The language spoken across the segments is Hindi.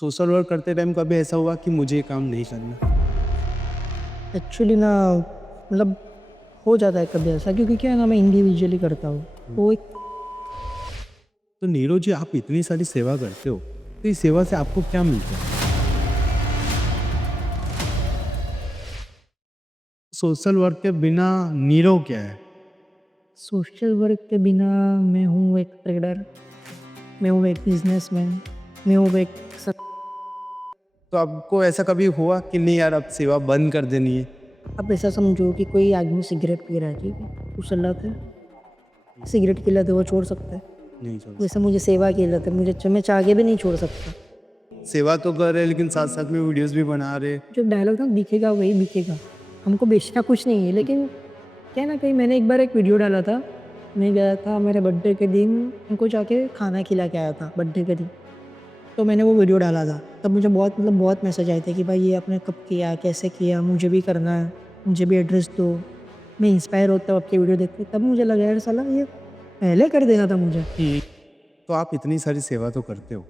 सोशल वर्क करते टाइम कभी ऐसा हुआ कि मुझे ये काम नहीं करना? एक्चुअली ना मतलब हो जाता है कभी ऐसा, क्योंकि क्या है ना, मैं इंडिविजुअली करता हूँ। तो एक तो नीरज जी, आप इतनी सारी सेवा करते हो, तो इस सेवा से आपको क्या मिलता है? सोशल वर्क के बिना नीरव क्या है? सोशल वर्क के बिना मैं हूँ एक ट्रेडर, मैं हूँ एक बिजनेसमैन, मैं हूँ एक तो आपको ऐसा कभी हुआ कि नहीं यार, अब सेवा बंद कर देनी है? आप ऐसा समझो कि कोई आदमी सिगरेट पी रहा है, ठीक है? उस लत है, सिगरेट की लत है, वो छोड़ सकता है। नहीं छोड़ वैसे सकते। मुझे सेवा की लत है, मैं चाह के भी नहीं छोड़ सकता। सेवा तो कर रहे हैं, लेकिन साथ साथ में वीडियोस भी बना रहे। जो डायलॉग ना, दिखेगा वही बिकेगा। हमको बेचना कुछ नहीं है, लेकिन क्या है ना, कहीं मैंने एक बार एक वीडियो डाला था। मैं गया था मेरे बर्थडे के दिन, उनको जाके खाना खिला के आया था बर्थडे के दिन। तो मैंने वो वीडियो डाला था। तब मुझे बहुत मैसेज आए थे कि भाई ये आपने कब किया, कैसे किया, मुझे भी करना है, मुझे भी एड्रेस दो। मैं इंस्पायर होता हूँ आपकी वीडियो देख के। तब मुझे लगा यार साला ये पहले कर देना था मुझे। तो आप इतनी सारी सेवा तो करते हो,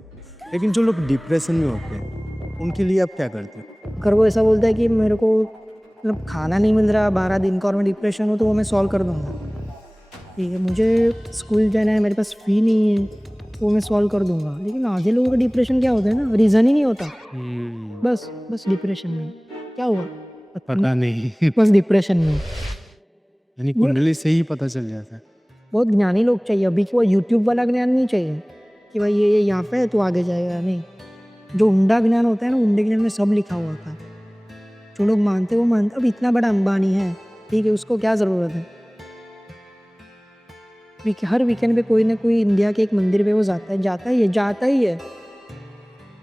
लेकिन जो लोग डिप्रेशन में होते हैं, उनके लिए आप क्या करते हो? अगर वो ऐसा बोलता है कि मेरे को मतलब खाना नहीं मिल रहा 12 दिन का और मैं डिप्रेशन हूँ, तो वो मैं सॉल्व कर दूँगा। ठीक है, मुझे स्कूल जाना है, मेरे पास फ़ी नहीं है, तो वो मैं सॉल्व कर दूँगा। लेकिन आधे लोगों का डिप्रेशन क्या होता है ना, रीज़न ही नहीं होता। हम्म। बस डिप्रेशन में। क्या हुआ? पता नहीं, पता नहीं। बस डिप्रेशन में। यानी ये कुंडली से ही पता चल जाता है। बहुत ज्ञानी लोग चाहिए, अभी कि वो यूट्यूब वाला ज्ञान नहीं चाहिए कि भाई ये यहाँ पे है तो आगे जाएगा, नहीं। जो उंडा ज्ञान होता है ना, उंडे ज्ञान में सब लिखा हुआ होता है। जो लोग मानते हैं वो मानते, अब इतना बड़ा अंबानी है, ठीक है, उसको क्या ज़रूरत है? हर वीकेंड पे कोई ना कोई इंडिया के एक मंदिर पे वो जाता ही है।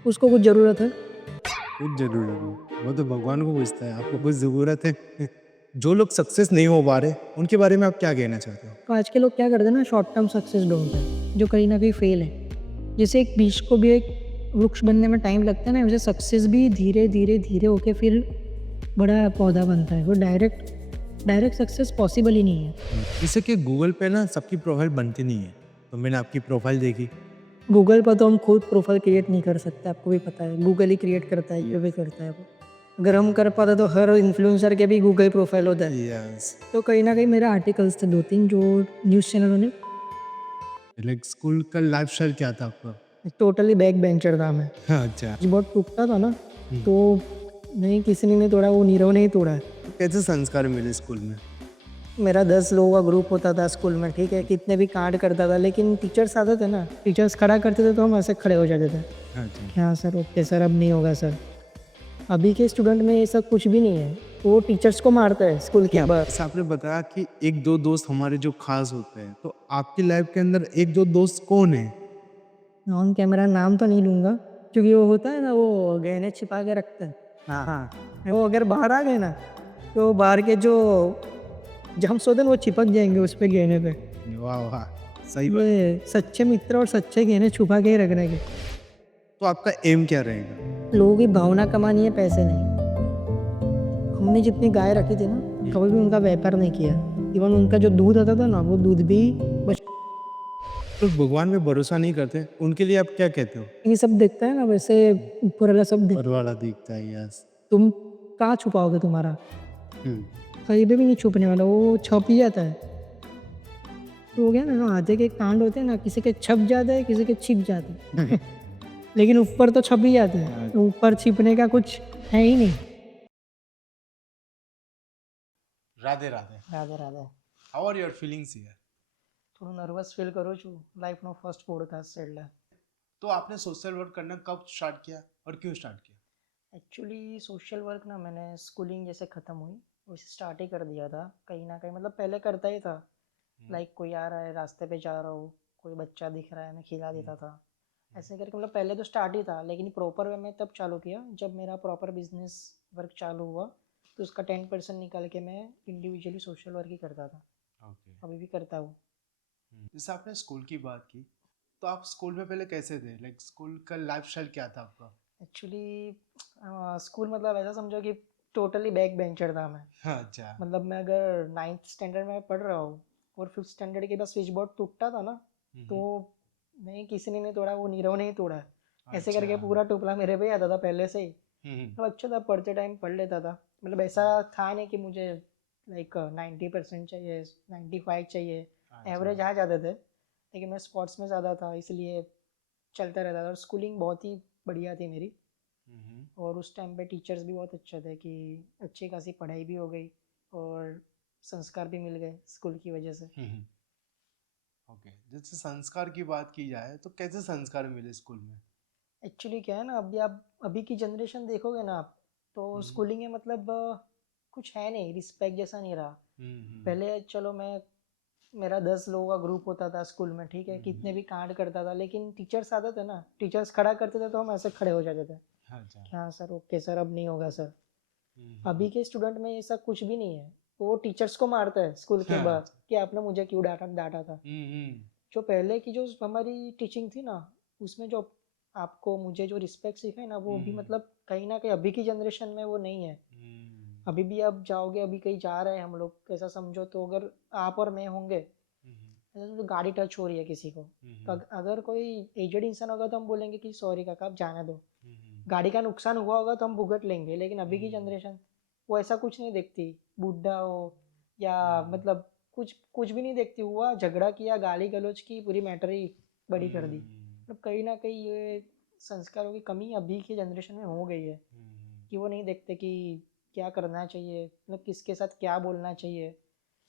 उसको कुछ ज़रूरत है? कुछ ज़रूरत नहीं, वो तो भगवान को पूछता है, आपको कुछ ज़रूरत है? जो लोग सक्सेस नहीं हो पा रहे, उनके बारे में आप क्या कहना चाहते हो? तो आज के लोग क्या करते हैं ना, शॉर्ट टर्म सक्सेस ढूँढते हैं, जो कहीं न कहीं फेल है। जैसे एक बीज को भी एक वृक्ष बनने में टाइम लगता है ना, वैसे सक्सेस भी धीरे होके फिर बड़ा पौधा बनता है। वो डायरेक्ट डायरेक्ट सक्सेस पॉसिबल ही नहीं है। जैसे कि गूगल पे ना सबकी प्रोफाइल बनती नहीं है, तो मैंने आपकी प्रोफाइल देखी। गूगल पर तो हम खुद प्रोफाइल क्रिएट नहीं कर सकते, आपको भी पता है। गूगल ही क्रिएट करता है, जो भी करता है वो। अगर हम कर पाते तो हर इन्फ्लुएंसर के भी गूगल प्रोफाइल होता है। यस। तो कहीं न कहीं मेरे आर्टिकल्स थे 2-3 जो न्यूज़ चैनलों ने। लाइक स्कूल का लाइफ़स्टाइल क्या था आपका? टोटली बैक बेंचर था मैं। अच्छा। बहुत टूटता था ना, हुँ। तो नहीं, किसी ने नहीं तोड़ा, वो नीरव ने ही तोड़ा है। तो कैसे संस्कार मिले स्कूल में? मेरा 10 लोगों का ग्रुप होता था स्कूल में, ठीक है? कितने भी कांड करता था, लेकिन टीचर्स आते थे ना, टीचर्स खड़ा करते थे तो हम ऐसे खड़े हो जाते थे अच्छा। कि हाँ सर, ओके सर, अब नहीं होगा सर। अभी के स्टूडेंट में ये सब कुछ भी नहीं है, वो टीचर्स को मारता है स्कूल के बाहर। जैसे आपने बताया कि 1-2 दोस्त हमारे जो खास होते हैं, तो आपकी लाइफ़ के अंदर 1-2 दोस्त कौन है? ऑन कैमरा नाम तो नहीं लूँगा, क्योंकि वो होता है ना, वो गहने छिपा के रखते हैं। हाँ, वो अगर बाहर आ गए ना, तो बाहर के जो जम्स होते हैं ना, वो चिपक जाएँगे उस पे, गहने पे। वाह, वाह! सही बात। ये सच्चे मित्र और सच्चे गहने छुपा के ही रखने के। तो आपका एम क्या रहेगा? लोगों की भावना कमानी है, पैसे नहीं। हमने जितनी गाय रखी थी ना, कभी भी उनका व्यापार नहीं किया। इवन उनका जो दूध आता था ना, वो दूध भी बच। लोग भगवान में भरोसा नहीं करते, उनके लिए आप क्या कहते हो? ये सब देखता है ना, वैसे ऊपर वाला सब देख। ऊपर वाला दिखता है, यस। तुम कहाँ छुपाओगे तुम्हारा? हुँ। कहीं पे भी नहीं छुपने वाला, वो छप ही जाता है। तो हो गया ना, आधे के कांड होते हैं ना, किसी के छप जाते हैं, किसी के छिप जाते हैं। लेकिन ऊपर तो छप ही जाते हैं, तो ऊपर छिपने का कुछ है ही नहीं। Radhe Radhe. Radhe Radhe. How are your feelings here? થોડું નર્વસ ફીલ કરું છું, લાઈફનો ફર્સ્ટ પોડકાસ્ટ છે એટલે। तो आपने सोशल वर्क करना कब स्टार्ट किया और क्यों स्टार्ट किया? एक्चुअली सोशल वर्क ना, मैंने स्कूलिंग जैसे ख़त्म हुई वैसे स्टार्ट ही कर दिया था कहीं ना कहीं। मतलब पहले करता ही था, लाइक कोई आ रहा है, रास्ते पे जा रहा हूँ, कोई बच्चा दिख रहा है, मैं खिला देता था। ऐसे करके मतलब पहले तो स्टार्ट ही था, लेकिन प्रॉपर वे में तब चालू किया जब मेरा प्रॉपर बिजनेस वर्क चालू हुआ। तो उसका 10% निकाल के मैं इंडिविजुअली सोशल वर्क ही करता था, ओके। अभी भी करता हूँ। जैसे आपने स्कूल की बात की, तो आप स्कूल में पहले कैसे थे? लाइक स्कूल का लाइफ़स्टाइल क्या था आपका? एक्चुअली स्कूल मतलब ऐसा समझो कि टोटली बैक बेंचर था मैं। अच्छा। मतलब मैं अगर 9th स्टैंडर्ड में पढ़ रहा हूँ और 5th स्टैंडर्ड के बाद स्विच बोर्ड टूटता था ना, तो नहीं, किसी ने नहीं तोड़ा, वो नीरव ने ही तोड़ा है। ऐसे करके अच्छा। पूरा टुकड़ा मेरे पे ही आता था पहले से ही। हम्म। तो अच्छा था, पढ़ते टाइम पढ़ लेता था। मतलब ऐसा था नहीं कि मुझे लाइक 90% चाहिए, 95 चाहिए, अच्छा। एवरेज आ जाते थे। लेकिन मैं स्पोर्ट्स में ज़्यादा था, इसलिए चलता रहता था। और स्कूलिंग बहुत ही बढ़िया थी मेरी। हम्म। और उस टाइम पे टीचर्स भी बहुत अच्छे थे कि अच्छी खासी पढ़ाई भी हो गई और संस्कार भी मिल गए स्कूल की वजह से। हम्म। ओके, जैसे संस्कार की बात की जाए तो कैसे संस्कार मिले स्कूल में? एक्चुअली क्या है ना, अभी आप अभी की जनरेशन देखोगे ना आप, तो हम्म। स्कूलिंग में मतलब कुछ है नहीं, रिस्पेक्ट जैसा नहीं रहा। हम्म। पहले चलो मैं, मेरा 10 लोगों का ग्रुप होता था स्कूल में, ठीक है, कितने हम्म। भी कांड करता था, लेकिन टीचर्स आते थे ना, टीचर्स खड़ा करते थे तो हम ऐसे खड़े हो जाते थे अच्छा। कि हाँ सर, ओके सर, अब नहीं होगा सर। हम्म। अभी के स्टूडेंट में ऐसा कुछ भी नहीं है। वो टीचर्स को मारता है स्कूल के अच्छा। बाद कि आपने मुझे क्यों डांटा डांटा था। हम्म। जो पहले की जो हमारी टीचिंग थी ना, उसमें जो आपको मुझे जो रिस्पेक्ट सीखा है ना, वो भी मतलब कहीं ना कहीं अभी की जनरेशन में वो नहीं है। हम्म। अभी भी आप जाओगे, अभी कहीं जा रहे हैं हम लोग, ऐसा समझो, तो अगर आप और मैं होंगे, ऐसा समझो गाड़ी टच हो रही है किसी को, तो अगर कोई एजड इंसान होगा तो हम बोलेंगे कि सॉरी काका, आप जाने दो। गाड़ी का नुकसान हुआ होगा तो हम भुगत लेंगे। लेकिन अभी की जनरेशन वो ऐसा कुछ नहीं देखती, बूढ़ा हो या मतलब कुछ कुछ भी नहीं देखती। हुआ झगड़ा किया, गाली गलौज की, पूरी मैटर ही बड़ी कर दी। मतलब कहीं ना कहीं ये संस्कारों की कमी अभी की जनरेशन में हो गई है कि वो नहीं देखते कि क्या करना चाहिए, मतलब किसके साथ क्या बोलना चाहिए।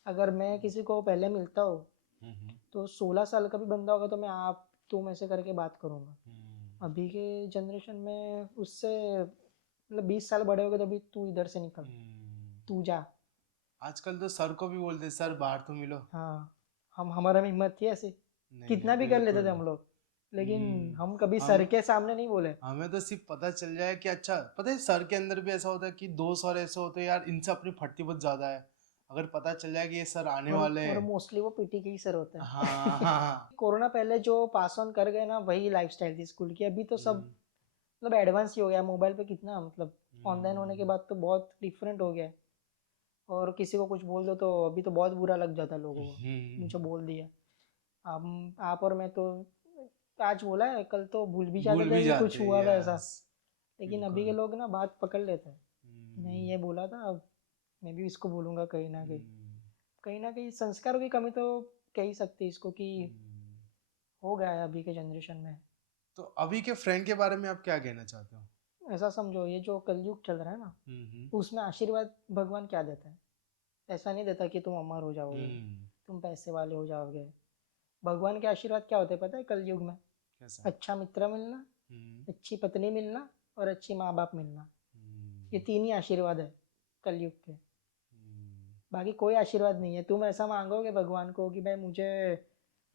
अगर मैं किसी को पहले मिलता हूँ तो 16 साल का भी बंदा होगा तो मैं आप तुम ऐसे करके बात करूँगा। अभी के जनरेशन में उससे मतलब 20 साल बड़े हो गए तो भी तू इधर से निकल, तू जा। आजकल तो सर को भी बोलते सर बाहर तो मिलो। हाँ, हम हमारा में हिम्मत थी ऐसी, नहीं कितना नहीं, भी कर लेते थे बिल्कुल। हम लोग, लेकिन हम कभी हम सर के सामने नहीं बोले। हमें तो सिर्फ पता चल जाए कि अच्छा, पता है सर के अंदर भी ऐसा होता है कि दो सर ऐसे होते हैं यार, इनसे अपनी फटती बहुत ज्यादा है। अगर पता चल जाए कि ये सर आने वाले और हैं। मोस्टली वो पीटी के ही सर होते हैं। हाँ हाँ हाँ। कोरोना पहले जो पास ऑन कर गए ना, वही लाइफस्टाइल थी स्कूल की। अभी तो सब मतलब एडवांस ही हो गया मोबाइल पे, कितना मतलब ऑनलाइन होने के बाद तो बहुत डिफरेंट हो गया है। और किसी को कुछ बोल दो तो अभी तो बहुत बुरा लग जाता है लोगों को, मुझे बोल दिया। आप और मैं तो आज बोला है, कल तो भूल भी जाते भूल थे भी कि कुछ जाते, हुआ था ऐसा। यस। लेकिन अभी के बिल्कुल। लोग ना बात पकड़ लेते हैं, नहीं ये बोला था, अब मैं भी इसको बोलूँगा। कहीं ना कहीं संस्कारों की कमी तो कह ही सकते हैं इसको कि हो गया है अभी के जनरेशन में। तो अभी के फ्रेंड के बारे में आप क्या कहना चाहते हो? ऐसा समझो, ये जो कलयुग चल रहा है ना, उसमें आशीर्वाद भगवान क्या देता है? ऐसा नहीं देता कि तुम अमर हो जाओगे, तुम पैसे वाले हो जाओगे। भगवान के आशीर्वाद क्या होते हैं पता है कलयुग में? कैसा? अच्छा मित्र मिलना, अच्छी पत्नी मिलना और अच्छी माँ बाप मिलना। ये 3 ही आशीर्वाद है कलयुग के। बाकी कोई आशीर्वाद नहीं है। तुम ऐसा मांगोगे भगवान को कि भाई मुझे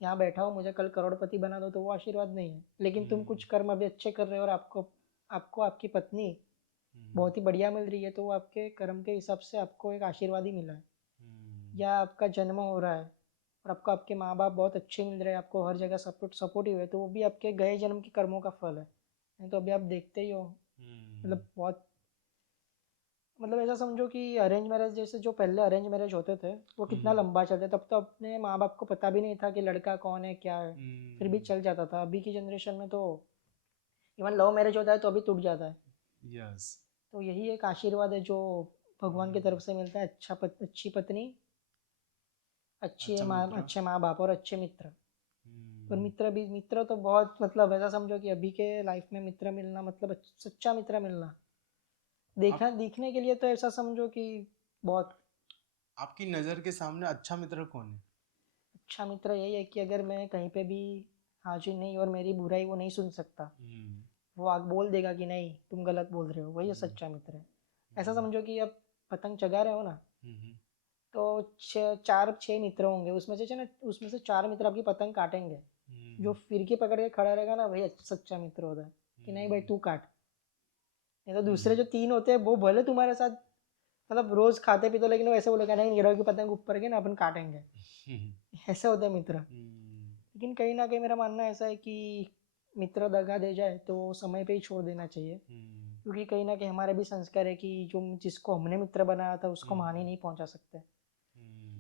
यहाँ बैठा हो, मुझे कल करोड़पति बना दो, तो वो आशीर्वाद नहीं है। लेकिन तुम कुछ कर्म अभी अच्छे कर रहे हो और आपको आपको आपकी पत्नी बहुत ही बढ़िया मिल रही है, तो वो आपके कर्म के हिसाब से आपको एक आशीर्वाद ही मिला है। या आपका जन्म हो रहा है और आपको आपके माँ बाप बहुत अच्छे मिल रहे हैं, आपको हर जगह सपोर्टिव है, तो वो भी आपके गए जन्म के कर्मों का फल है। नहीं तो अभी आप देखते ही हो, मतलब बहुत, मतलब ऐसा समझो कि अरेंज मैरिज जैसे, जो पहले अरेंज मैरिज होते थे वो कितना लंबा चलते, तब तो अपने माँ बाप को पता भी नहीं था कि लड़का कौन है क्या है, फिर भी चल जाता था। अभी की जनरेशन में तो इवन लव मैरिज होता है तो अभी टूट जाता है। यस। तो यही एक आशीर्वाद है जो भगवान की तरफ से मिलता है, अच्छी पत्नी, अच्छा मित्र। अच्छे माँ बाप और अच्छे मित्र। और मित्र तो बहुत, मतलब ऐसा समझो कि अभी के लाइफ में मित्र मिलना मतलब सच्चा मित्र मिलना, आप दिखने के लिए तो ऐसा समझो कि बहुत आपकी नज़र के सामने अच्छा मित्र कौन है? अच्छा मित्र यही है कि अगर मैं कहीं पे भी हाजिर नहीं और मेरी बुराई वो नहीं सुन सकता, वो आग बोल देगा कि नहीं तुम गलत बोल रहे हो, वही सच्चा मित्र है। ऐसा समझो कि अब पतंग चगा रहे हो ना, तो 4-6 मित्र होंगे, उसमें से 4 मित्र आपकी पतंग काटेंगे। जो फिरकी पकड़ के खड़ा रहेगा ना, वही सच्चा मित्र होता है कि नहीं भाई तू काट। नहीं तो दूसरे जो 3 होते हैं वो भले तुम्हारे साथ मतलब रोज खाते पीते, लेकिन वो ऐसे बोलेगा नहीं नीरव की पतंग ऊपर के ना अपन काटेंगे। ऐसे होते हैं मित्र। लेकिन कहीं ना कहीं मेरा मानना ऐसा है कि मित्र दगा दे जाए तो समय पे ही छोड़ देना चाहिए, क्योंकि कहीं ना कहीं हमारे भी संस्कार है कि जो जिसको हमने मित्र बनाया था उसको हम हानि नहीं पहुंचा सकते।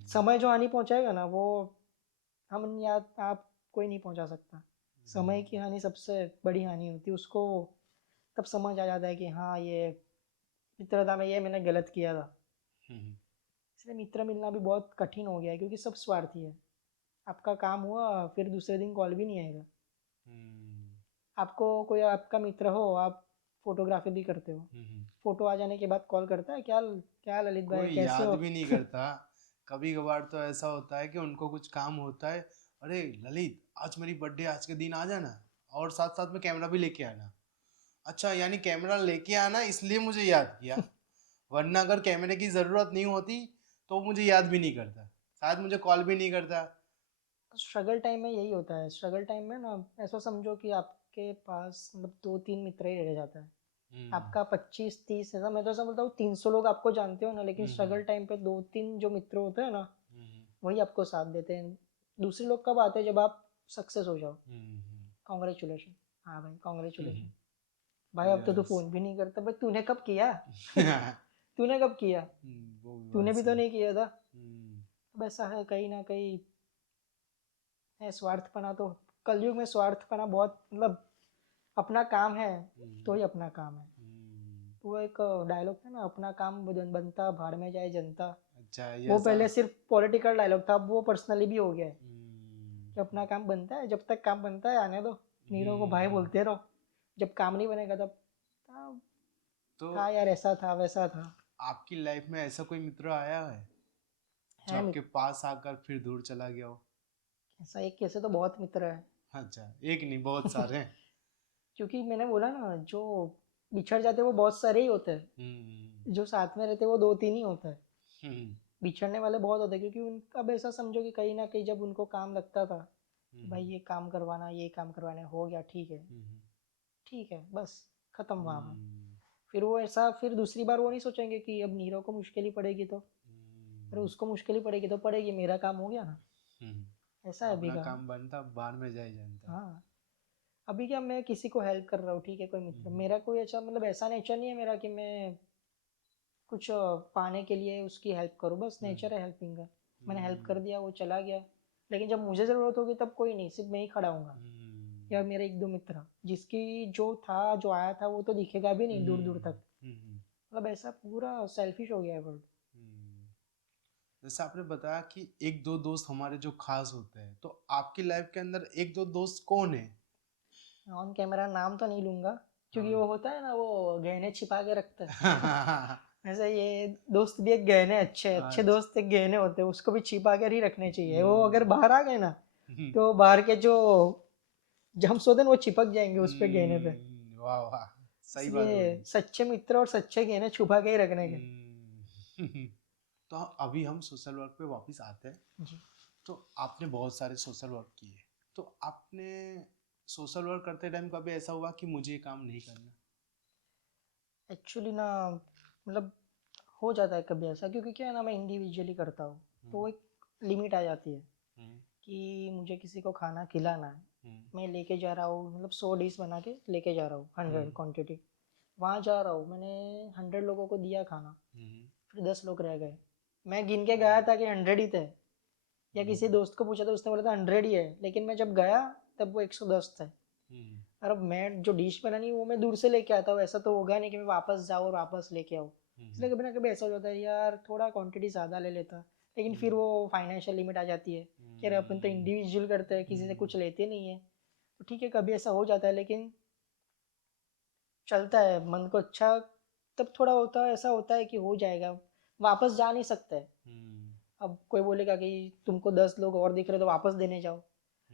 समय जो हानि पहुंचाएगा ना, वो हम या आप कोई नहीं पहुंचा सकता। समय की हानि सबसे बड़ी हानि होती है, उसको तब समझ आ जाता है कि हाँ ये मित्रता में ये मैंने गलत किया था। हम्म, इसलिए मित्र मिलना भी बहुत कठिन हो गया है क्योंकि सब स्वार्थी है। आपका काम हुआ फिर दूसरे दिन कॉल भी नहीं आएगा। हम्म, आपको कोई आपका मित्र हो, आप फोटोग्राफी भी करते हो, हम्म। फोटो आ जाने के बाद कॉल करता है, क्या क्या ललित भाई कोई कैसे याद हो? भी नहीं करता। कभी कभार तो ऐसा होता है कि उनको कुछ काम होता है, अरे ललित आज मेरी बर्थडे, आज के दिन आ जाना, और साथ साथ में कैमरा भी लेके आना। अच्छा, यानी कैमरा लेके आना इसलिए मुझे याद किया, वरना अगर कैमरे की ज़रूरत नहीं होती तो वो मुझे याद भी नहीं करता, शायद मुझे कॉल भी नहीं करता। स्ट्रगल टाइम में यही होता है। स्ट्रगल टाइम में ना ऐसा समझो कि आपके पास मतलब 2-3 मित्र ही रह जाता है। हम्म, आपका 25-30 ऐसा, मैं तो ऐसा बोलता हूँ 300 लोग आपको जानते हो ना, लेकिन हम्म, स्ट्रगल टाइम पे 2-3 जो मित्र होते हैं ना हम्म, वही आपको साथ देते हैं। दूसरे लोग कब आते हैं? जब आप सक्सेस हो जाओ। हम्म, कॉन्ग्रेचुलेशन। हाँ भाई कॉन्ग्रेचुलेशन। हम्म, भाई अब तो तू यस। फ़ोन भी नहीं करता, भाई तूने कब किया? तूने कब किया? वो भी तूने बात भी तो सही। नहीं किया था। हम्म, अब ऐसा है कहीं ना कहीं है स्वार्थपना तो। कलयुग में स्वार्थपना बहुत मतलब अपना काम है हम्म, तो ही अपना काम है। हम्म। वो एक डायलॉग था ना, अपना काम बनता भाड़ में जाए जनता। अच्छा, वो ये सा। पहले सिर्फ पॉलिटिकल डायलॉग था, अब वो पर्सनली भी हो गया है हम्म, कि अपना काम बनता है, जब तक काम बनता है आने दो। नीरो को भाई हम्म। बोलते रहो, जब काम नहीं बनेगा तब "हाँ, तो था यार ऐसा था वैसा था"। आपकी लाइफ में ऐसा कोई मित्र आया है जो है आपके पास आकर फिर दूर चला गया हो? ऐसा एक कैसे तो बहुत मित्र है। अच्छा, एक नहीं, बहुत सारे हैं। क्योंकि मैंने बोला ना, जो बिछड़ जाते हैं वो बहुत सारे ही होते हम्म, हैं, जो साथ में रहते हैं वो 2-3 ही होते हैं। हम्म, बिछड़ने वाले बहुत होते हैं क्योंकि उन अब ऐसा समझो कि कहीं ना कहीं जब उनको काम लगता था कि भाई हम्म, ये काम करवाना, ये काम करवाना हो गया, ठीक है, हम्म, ठीक है, बस खत्म वहाँ पर। हम्म, फिर वो ऐसा फिर दूसरी बार वो नहीं सोचेंगे कि अब नीरव को मुश्किल ही पड़ेगी तो, अरे हम्म, उसको मुश्किल ही पड़ेगी तो पड़ेगी, मेरा काम हो गया ना। ऐसा है अभी अपना का। काम बनता बाहर में जाए जानता। हाँ, अभी क्या मैं किसी को हेल्प कर रहा हूँ, ठीक है, कोई मित्र हम्म, मेरा कोई अच्छा मतलब ऐसा नेचर नहीं है मेरा कि मैं कुछ पाने के लिए उसकी हेल्प करूँ, बस हम्म, नेचर है हेल्पिंग का। मैंने हेल्प हम्म, कर दिया, वो चला गया। लेकिन जब मुझे ज़रूरत होगी तब कोई नहीं, सिर्फ मैं ही खड़ा हूँगा हम्म, या मेरे 1-2 मित्र, जिसकी जो था जो आया था वो तो दिखेगा भी नहीं दूर दूर तक। हम्म, मतलब ऐसा पूरा सेल्फिश हो गया है वर्ल्ड। हम्म। जैसे आपने बताया कि एक दो दोस्त हमारे जो खास होते हैं, तो आपकी लाइफ के अंदर एक दो दोस्त कौन है? ऑन कैमरा नाम तो नहीं लूंगा क्योंकि हाँ। वो होता है ना, वो गहने छिपा के रखते हैं। अच्छा। ऐसे ये दोस्त भी एक गहने, अच्छे अच्छे दोस्त एक गहने होते हैं, उसको भी छिपा कर ही रखने चाहिए। वो अगर बाहर आ गए ना तो बाहर के जो जम्स होते हैं ना, वो चिपक जाएंगे उस पे गहने पे। वाह वाह, सही बात इसलिए बोली। सच्चे मित्र और सच्चे गहने छुपा के ही रखने के। हम्म। तो अभी हम सोशल वर्क पे वापस आते हैं। जी। तो आपने बहुत सारे सोशल वर्क किए, तो आपने सोशल वर्क करते टाइम कभी ऐसा हुआ कि मुझे ये काम नहीं करना? एक्चुअली ना मतलब हो जाता है कभी ऐसा, क्योंकि क्या है ना, मैं इंडिविजुअली करता हूँ हम्म, तो एक लिमिट आ जाती है हम्म, कि मुझे किसी को खाना खिलाना है। हम्म, मैं लेके जा रहा हूँ, मतलब 100 डिश बना के लेके जा रहा हूँ, हम्म, 100 क्वान्टिटी। वहाँ जा रहा हूँ, मैंने 100 लोगों को दिया खाना, हम्म, फिर 10 लोग रह गए। मैं गिन के गया था कि 100 ही थे, या किसी हम्म, दोस्त को पूछा था उसने बोला था 100 ही है, लेकिन मैं जब गया तब वो 110 थे। हम्म, और अब मैं जो डिश बनानी वो मैं दूर से लेके आता हूँ, ऐसा तो होगा नहीं कि मैं वापस जाऊँ और वापस लेके आऊँ। हम्म, इसलिए कभी ना कभी ऐसा हो जाता है यार, थोड़ा क्वांटिटी ज़्यादा ले लेता, लेकिन फिर हम्म, वो फाइनेंशियल लिमिट आ जाती है कि अरे अपन तो इंडिविजुअल करते हैं, किसी से कुछ लेते नहीं है। तो ठीक है कभी ऐसा हो जाता है, लेकिन चलता है मन को अच्छा। तब थोड़ा होता है, ऐसा होता है कि हो जाएगा, वापस जा नहीं सकते। हम्म, अब कोई बोलेगा कि तुमको 10 लोग और दिख रहे तो वापस देने जाओ,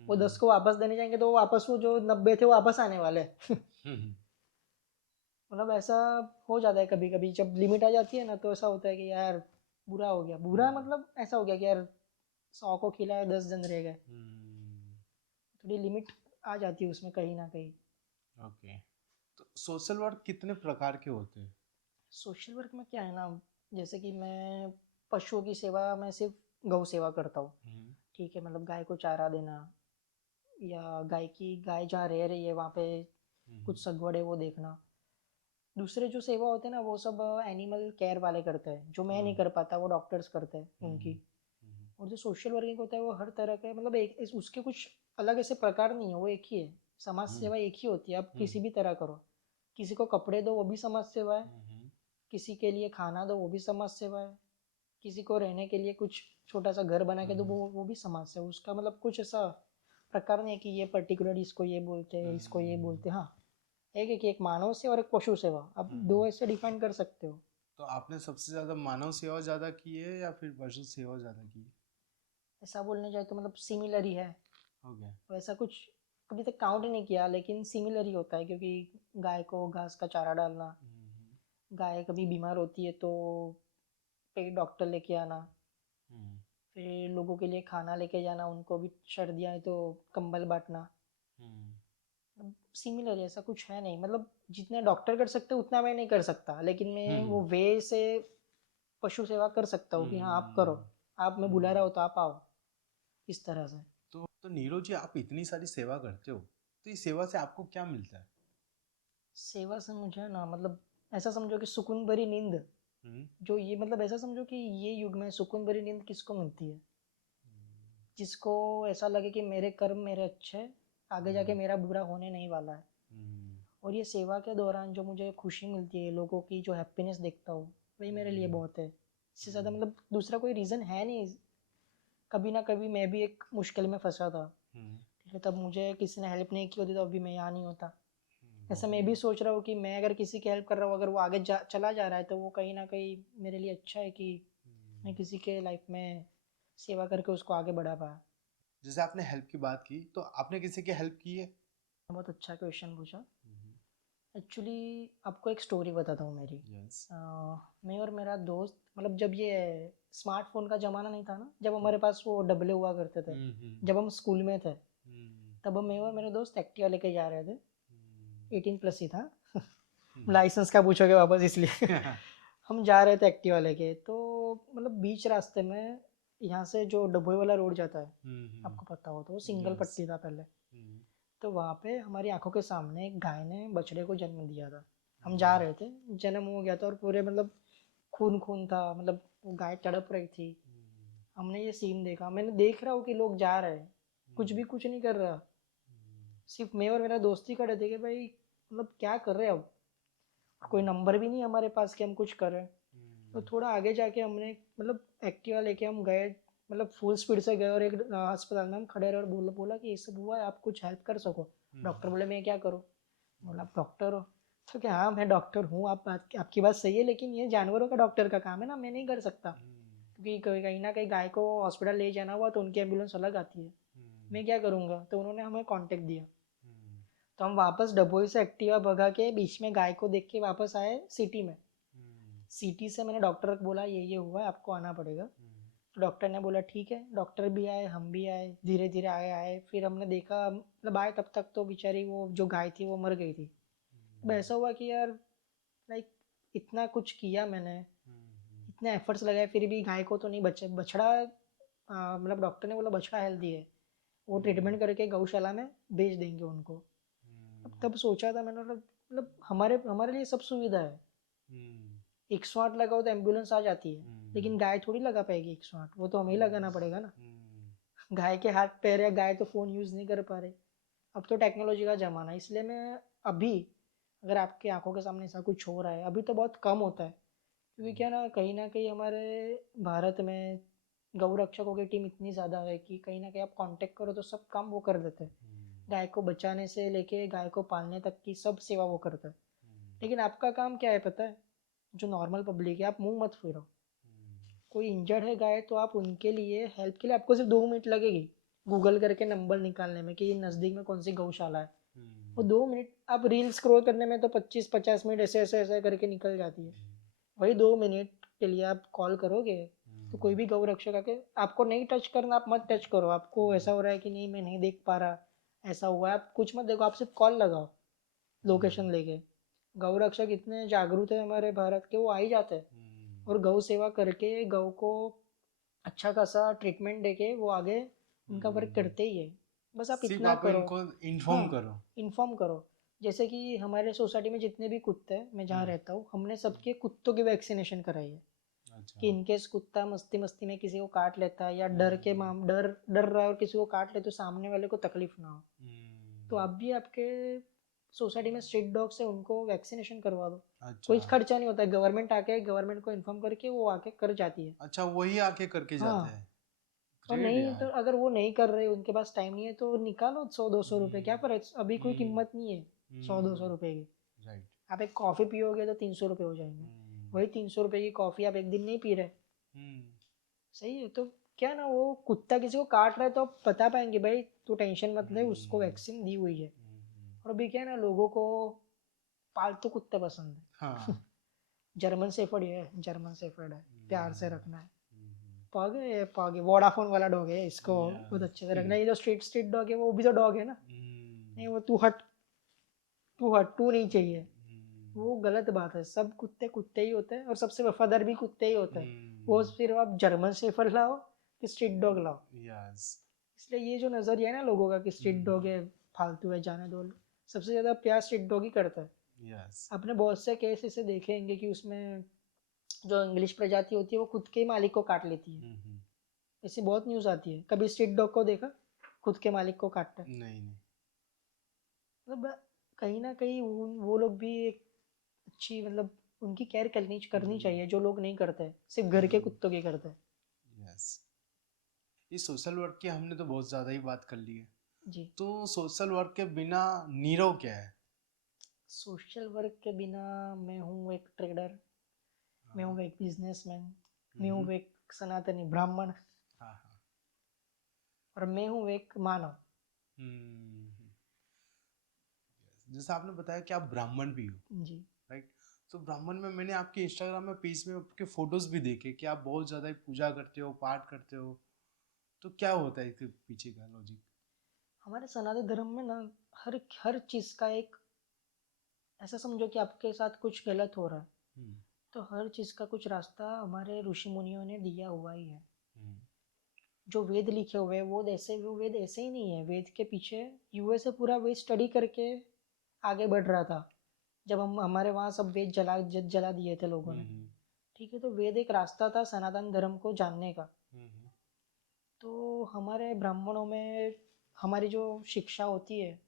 वो 10 हम्म, को वापस देने जाएंगे तो वो वापस वो जो 90 थे वो वापस आने वाले हैं। हम्म, मतलब ऐसा हो जाता है कभी कभी, जब लिमिट आ जाती है ना तो ऐसा होता है कि यार बुरा हो गया, बुरा मतलब ऐसा हो गया कि यार 100 को खिलाया 10 जन रह गए। हम्म। थोड़ी लिमिट आ जाती है उसमें कहीं ना कहीं। ओके। तो सोशल वर्क कितने प्रकार के होते हैं? सोशल वर्क में क्या है ना, जैसे कि मैं पशुओं की सेवा, मैं सिर्फ गौ सेवा करता हूँ, हम्म, ठीक है, मतलब गाय को चारा देना, या गाय जहाँ रह रही है वहाँ पे हम्म, कुछ सगवड़ है वो देखना। दूसरे जो सेवा होते हैं ना वो सब एनिमल केयर वाले करते हैं, जो मैं नहीं हम्म, कर पाता वो डॉक्टर्स करते हैं हम्म, उनकी। हम्म, और जो सोशल वर्किंग होता है वो हर तरह के मतलब एक उसके कुछ अलग ऐसे प्रकार नहीं है, वो एक ही है। समाज सेवा एक ही होती है, आप किसी भी तरह करो। किसी को कपड़े दो वो भी समाज सेवा है, किसी के लिए खाना दो वो भी समाज सेवा है, किसी को रहने के लिए कुछ छोटा सा घर बना के दो वो भी समाज सेवा। उसका मतलब कुछ ऐसा प्रकार नहीं है कि ये पर्टिकुलर इसको ये बोलते हैं इसको ये बोलते हैं। हाँ, एक मानव सेवा और एक पशु सेवा, आप दो ऐसे डिफाइन कर सकते हो। तो आपने सबसे ज्यादा मानव सेवा ज्यादा की है या फिर पशु सेवा ज्यादा की है? ऐसा बोलने जाए तो मतलब सिमिलर ही है। हो गया। वैसा कुछ अभी तक काउंट नहीं किया, लेकिन सिमिलर ही होता है, क्योंकि गाय को घास का चारा डालना, गाय कभी बीमार होती है तो पेट डॉक्टर लेके आना, फिर लोगों के लिए खाना लेके जाना, उनको भी सर्दियाँ है तो कंबल बांटना। सिमिलर है, ऐसा कुछ है नहीं। मतलब जितना डॉक्टर कर सकते उतना मैं नहीं कर सकता, लेकिन मैं वो वे से पशु सेवा कर सकता हूँ कि हाँ आप करो, आप मैं बुला रहा हूँ तो आप आओ, इस तरह से। तो नीरज जी, आप इतनी सारी सेवा करते हो, तो इस सेवा से आपको क्या मिलता है? सेवा से मुझे ना मतलब ऐसा समझो कि सुकून भरी नींद, जो ये मतलब ऐसा समझो कि ये युग में सुकून भरी नींद किसको मिलती है? जिसको ऐसा लगे कि मेरे कर्म मेरे अच्छे, आगे जाके मेरा बुरा होने नहीं वाला है। और ये सेवा के दौरान जो मुझे खुशी मिलती है, लोगों की जो हैप्पीनेस देखता हूँ, वही मेरे लिए बहुत है। इससे ज़्यादा मतलब दूसरा कोई रीज़न है नहीं। कभी ना कभी मैं भी एक मुश्किल में फंसा था, ठीक है, तब मुझे किसी ने हेल्प नहीं की होती तो अभी मैं यहाँ नहीं होता। ऐसा मैं भी सोच रहा हूँ कि मैं अगर किसी की हेल्प कर रहा हूँ, अगर वो आगे चला जा रहा है तो वो कहीं ना कहीं मेरे लिए अच्छा है कि मैं किसी के लाइफ में सेवा करके उसको आगे बढ़ा पाया। जैसे आपने हेल्प की बात की, तो आपने किसी की हेल्प की है? बहुत अच्छा क्वेश्चन पूछा। एक्चुअली आपको एक स्टोरी बताता हूँ मेरी। यस। मैं और मेरा दोस्त, मतलब जब ये स्मार्टफोन का ज़माना नहीं था ना, जब हमारे पास वो डब्बे हुआ करते थे, जब हम स्कूल में थे, तब हम मैं और मेरे दोस्त एक्टिवा लेके जा रहे थे। 18+ ही था। लाइसेंस का पूछोगे वापस इसलिए। हम जा रहे थे एक्टिवा लेके, तो मतलब बीच रास्ते में यहाँ से जो डभोई वाला रोड जाता है, आपको पता हो तो, वो सिंगल पट्टी था पहले। तो वहाँ पे हमारी आंखों के सामने एक गाय ने बछड़े को जन्म दिया था। हम जा रहे थे, जन्म हो गया था और पूरे मतलब खून खून था, मतलब वो गाय तड़प रही थी। हमने ये सीन देखा, मैंने देख रहा हूँ कि लोग जा रहे हैं, कुछ नहीं कर रहा, सिर्फ मैं और मेरा दोस्त ही खड़े थे कि भाई मतलब क्या कर रहे हैं अब। कोई नंबर भी नहीं हमारे पास कि हम कुछ करें। तो थोड़ा आगे जाके हमने मतलब एक्टिवा लेके हम गए, मतलब फुल स्पीड से गए और एक अस्पताल में हम खड़े रहे और बोला कि ये सब हुआ है, आप कुछ हेल्प कर सको। डॉक्टर बोले मैं क्या करूँ? बोला आप डॉक्टर हो? तो क्या, हाँ मैं डॉक्टर हूँ, आपकी बात सही है, लेकिन ये जानवरों का डॉक्टर का काम है ना, मैं नहीं कर सकता। क्योंकि कहीं ना कहीं गाय को हॉस्पिटल ले जाना हुआ तो उनकी एम्बुलेंस अलग आती है, मैं क्या करूँगा? तो उन्होंने हमें कांटेक्ट दिया। तो हम वापस डभोई से एक्टिवा भगा के बीच में गाय को देख के वापस आए सिटी में। सिटी से मैंने डॉक्टर को बोला ये हुआ है, आपको आना पड़ेगा। तो डॉक्टर ने बोला ठीक है। डॉक्टर भी आए, हम भी आए, धीरे धीरे आए फिर हमने देखा, मतलब आए तब तक तो बेचारी वो जो गाय थी वो मर गई थी। तो ऐसा हुआ कि यार लाइक इतना कुछ किया मैंने, इतने एफर्ट्स लगाए, फिर भी गाय को तो नहीं बचे। बछड़ा मतलब डॉक्टर ने बोला बछड़ा हेल्दी है, वो ट्रीटमेंट करके गौशाला में बेच देंगे उनको। अब तब सोचा था मैंने, मतलब हमारे हमारे लिए सब सुविधा है। 108 लगाओ तो एम्बुलेंस आ जाती है, लेकिन गाय थोड़ी लगा पाएगी 108, वो तो हमें ही लगाना पड़ेगा ना। गाय के हाथ पैर है, गाय तो फ़ोन यूज़ नहीं कर पा रहे। अब तो टेक्नोलॉजी का ज़माना है, इसलिए मैं अभी, अगर आपकी आंखों के सामने ऐसा कुछ हो रहा है, अभी तो बहुत कम होता है, क्योंकि क्या ना कहीं हमारे भारत में गौ रक्षकों की टीम इतनी ज़्यादा है कि कहीं ना कहीं आप कांटेक्ट करो तो सब काम वो कर देते हैं। गाय को बचाने से लेके गाय को पालने तक की सब सेवा वो करता है। लेकिन आपका काम क्या है पता है? जो नॉर्मल पब्लिक है, आप मुंह मत फेरो। कोई इंजर्ड है गाय तो आप उनके लिए हेल्प के लिए आपको सिर्फ 2 मिनट लगेगी गूगल करके नंबर निकालने में कि नज़दीक में कौन सी गौशाला है। वो 2 मिनट, आप रील स्क्रॉल करने में तो 25-50 मिनट ऐसे ऐसे ऐसे करके निकल जाती है। वही 2 मिनट के लिए आप कॉल करोगे तो कोई भी गौ रक्षक आके, आपको नहीं टच करना, आप मत टच करो। आपको ऐसा हो रहा है कि नहीं मैं नहीं देख पा रहा, ऐसा हुआ है, आप कुछ मत देखो, आप सिर्फ कॉल लगाओ लोकेशन लेके। गौ रक्षक इतने जागरूक है हमारे भारत के, वो आ ही जाते हैं और गौ सेवा करके गौ को अच्छा खासा ट्रीटमेंट देके वो आगे उनका वर्क करते ही है। बस आप सिर्फ इतना आप करो। इनको हाँ, इन्फॉर्म करो। इन्फॉर्म करो। जैसे कि हमारे सोसाइटी में जितने भी कुत्ते हैं, मैं जहाँ रहता हूँ, हमने सबके कुत्तों की वैक्सीनेशन कराई है। अच्छा। कि इनकेस कुत्ता मस्ती मस्ती में किसी को काट लेता है या डर के डर रहा है और किसी को काट ले तो सामने वाले को तकलीफ ना हो। तो आप भी आपके सोसाइटी में स्ट्रीट डॉग से उनको वैक्सीनेशन करवा दो। कोई अच्छा खर्चा नहीं होता है, गवर्नमेंट को इन्फॉर्म करके वो आके कर जाती है। अच्छा, वही आके करके जाते हाँ, हैं। और ग्रेट नहीं तो यार। अगर वो नहीं कर रहे, उनके पास टाइम नहीं है तो निकालो 100-200 रुपए, क्या फर्क, अभी कोई कीमत नहीं है 100-200 रुपए की। राइट। आप एक कॉफ़ी पियोगे तो 300 रुपये हो जाएंगे। वही 300 रुपये की कॉफ़ी आप एक दिन नहीं पी रहे, सही है। तो क्या ना, वो कुत्ता किसी को काट रहा है तो आप बता पाएंगे भाई तू टेंशन मत ले, उसको वैक्सीन दी हुई है। और अभी क्या है ना, लोगों को पालतू कुत्ते पसंद है। हाँ। जर्मन शेफर्ड है, जर्मन शेफर्ड है, प्यार से रखना है। पागे वोडाफोन वाला डॉग है, इसको बहुत अच्छे से रखना है। ये जो स्ट्रीट स्ट्रीट डॉग है वो भी तो डॉग है ना। नहीं, वो तू नहीं चाहिए, वो गलत बात है। सब कुत्ते कुत्ते ही होते हैं और सबसे वफादार भी कुत्ते ही होते हैं। वो सिर्फ आप जर्मन शेफर्ड लाओ कि स्ट्रीट डॉग लाओ। यस। इसलिए ये जो नज़रिया है ना लोगों का कि स्ट्रीट डॉग है, फालतू है, जाने दो, सबसे ज़्यादा प्यार स्ट्रीट डॉग ही करता है। यस। आपने बहुत से केस ऐसे देखेंगे कि उसमें जो इंग्लिश प्रजाति होती है वो खुद के ही मालिक को काट लेती है। ऐसी बहुत न्यूज़ आती है। कभी स्ट्रीट डॉग को देखा खुद के मालिक को काटता है? नहीं नहीं। मतलब कहीं ना कहीं वो लोग भी एक अच्छी, मतलब उनकी केयर करनी करनी चाहिए, जो लोग नहीं करते, सिर्फ घर के कुत्तों की करते हैं। यस। ये सोशल वर्क की हमने तो बहुत ज़्यादा ही बात कर ली है। जी। तो सोशल वर्क के बिना नीरव क्या है? सोशल वर्क के बिना मैं हूँ एक ट्रेडर, मैं हूँ एक बिजनेसमैन, मैं हूँ एक सनातनी ब्राह्मण, हाँ हाँ। और मैं हूँ एक मानव। जैसा आपने बताया कि आप ब्राह्मण भी हो, जी। राइट? तो ब्राह्मण में मैंने आपके इंस्टाग्राम में पेज में आपके फोटोज भी देखे कि आप बहुत ज़्यादा ही पूजा करते हो, पाठ करते हो। तो क्या होता है इसके पीछे का लॉजिक? हमारे सनातन धर्म में ना हर हर चीज़ का एक, ऐसा समझो कि आपके साथ कुछ गलत हो रहा है तो हर चीज़ का कुछ रास्ता हमारे ऋषि मुनियों ने दिया हुआ ही है। जो वेद लिखे हुए हैं वो वेद ऐसे ही नहीं है। वेद के पीछे यूएसए पूरा वेद स्टडी करके आगे बढ़ रहा था। जब हम हमारे वहाँ सब वेद जला दिए थे लोगों ने, ठीक है। तो वेद एक रास्ता था सनातन धर्म को जानने का। तो हमारे ब्राह्मणों में हमारी जो शिक्षा होती है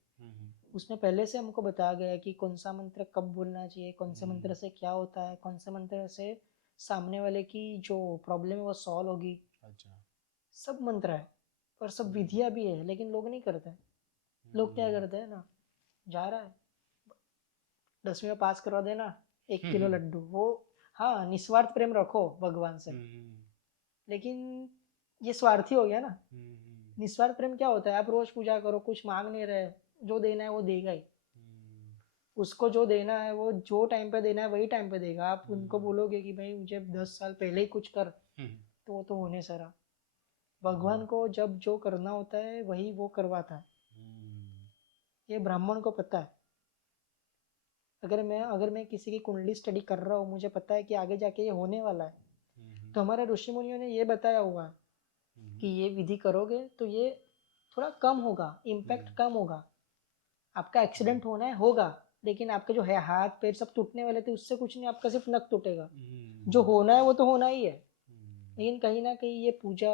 उसमें पहले से हमको बताया गया है कि कौन सा मंत्र कब बोलना चाहिए, कौन से मंत्र से क्या होता है, कौन से मंत्र से सामने वाले की जो प्रॉब्लम है वो सॉल्व होगी। अच्छा। सब मंत्र है और सब विधियाँ भी है, लेकिन लोग नहीं करते। लोग क्या करते हैं ना, जा रहा है 10वीं में पास करवा देना, 1 किलो लड्डू, वो हाँ निस्वार्थ प्रेम रखो भगवान से, लेकिन ये स्वार्थी हो गया ना। निस्वार्थ प्रेम क्या होता है, आप रोज पूजा करो, कुछ मांग नहीं रहे, जो देना है वो देगा ही। उसको जो देना है वो जो टाइम पे देना है वही टाइम पे देगा। आप उनको बोलोगे कि भाई मुझे 10 साल पहले ही कुछ कर, तो वो तो होने से रहा। भगवान को जब जो करना होता है वही वो करवाता है। ये ब्राह्मण को पता है। अगर मैं किसी की कुंडली स्टडी कर रहा हूँ, मुझे पता है कि आगे जाके ये होने वाला है, तो हमारे ऋषि मुनियों ने ये बताया हुआ है कि ये विधि करोगे तो ये थोड़ा कम होगा, इम्पैक्ट कम होगा। आपका एक्सीडेंट होना है होगा, लेकिन आपके जो है हाथ पैर सब टूटने वाले थे उससे कुछ नहीं, आपका सिर्फ नक टूटेगा। जो होना है वो तो होना ही है। लेकिन कहीं ना कहीं ये पूजा,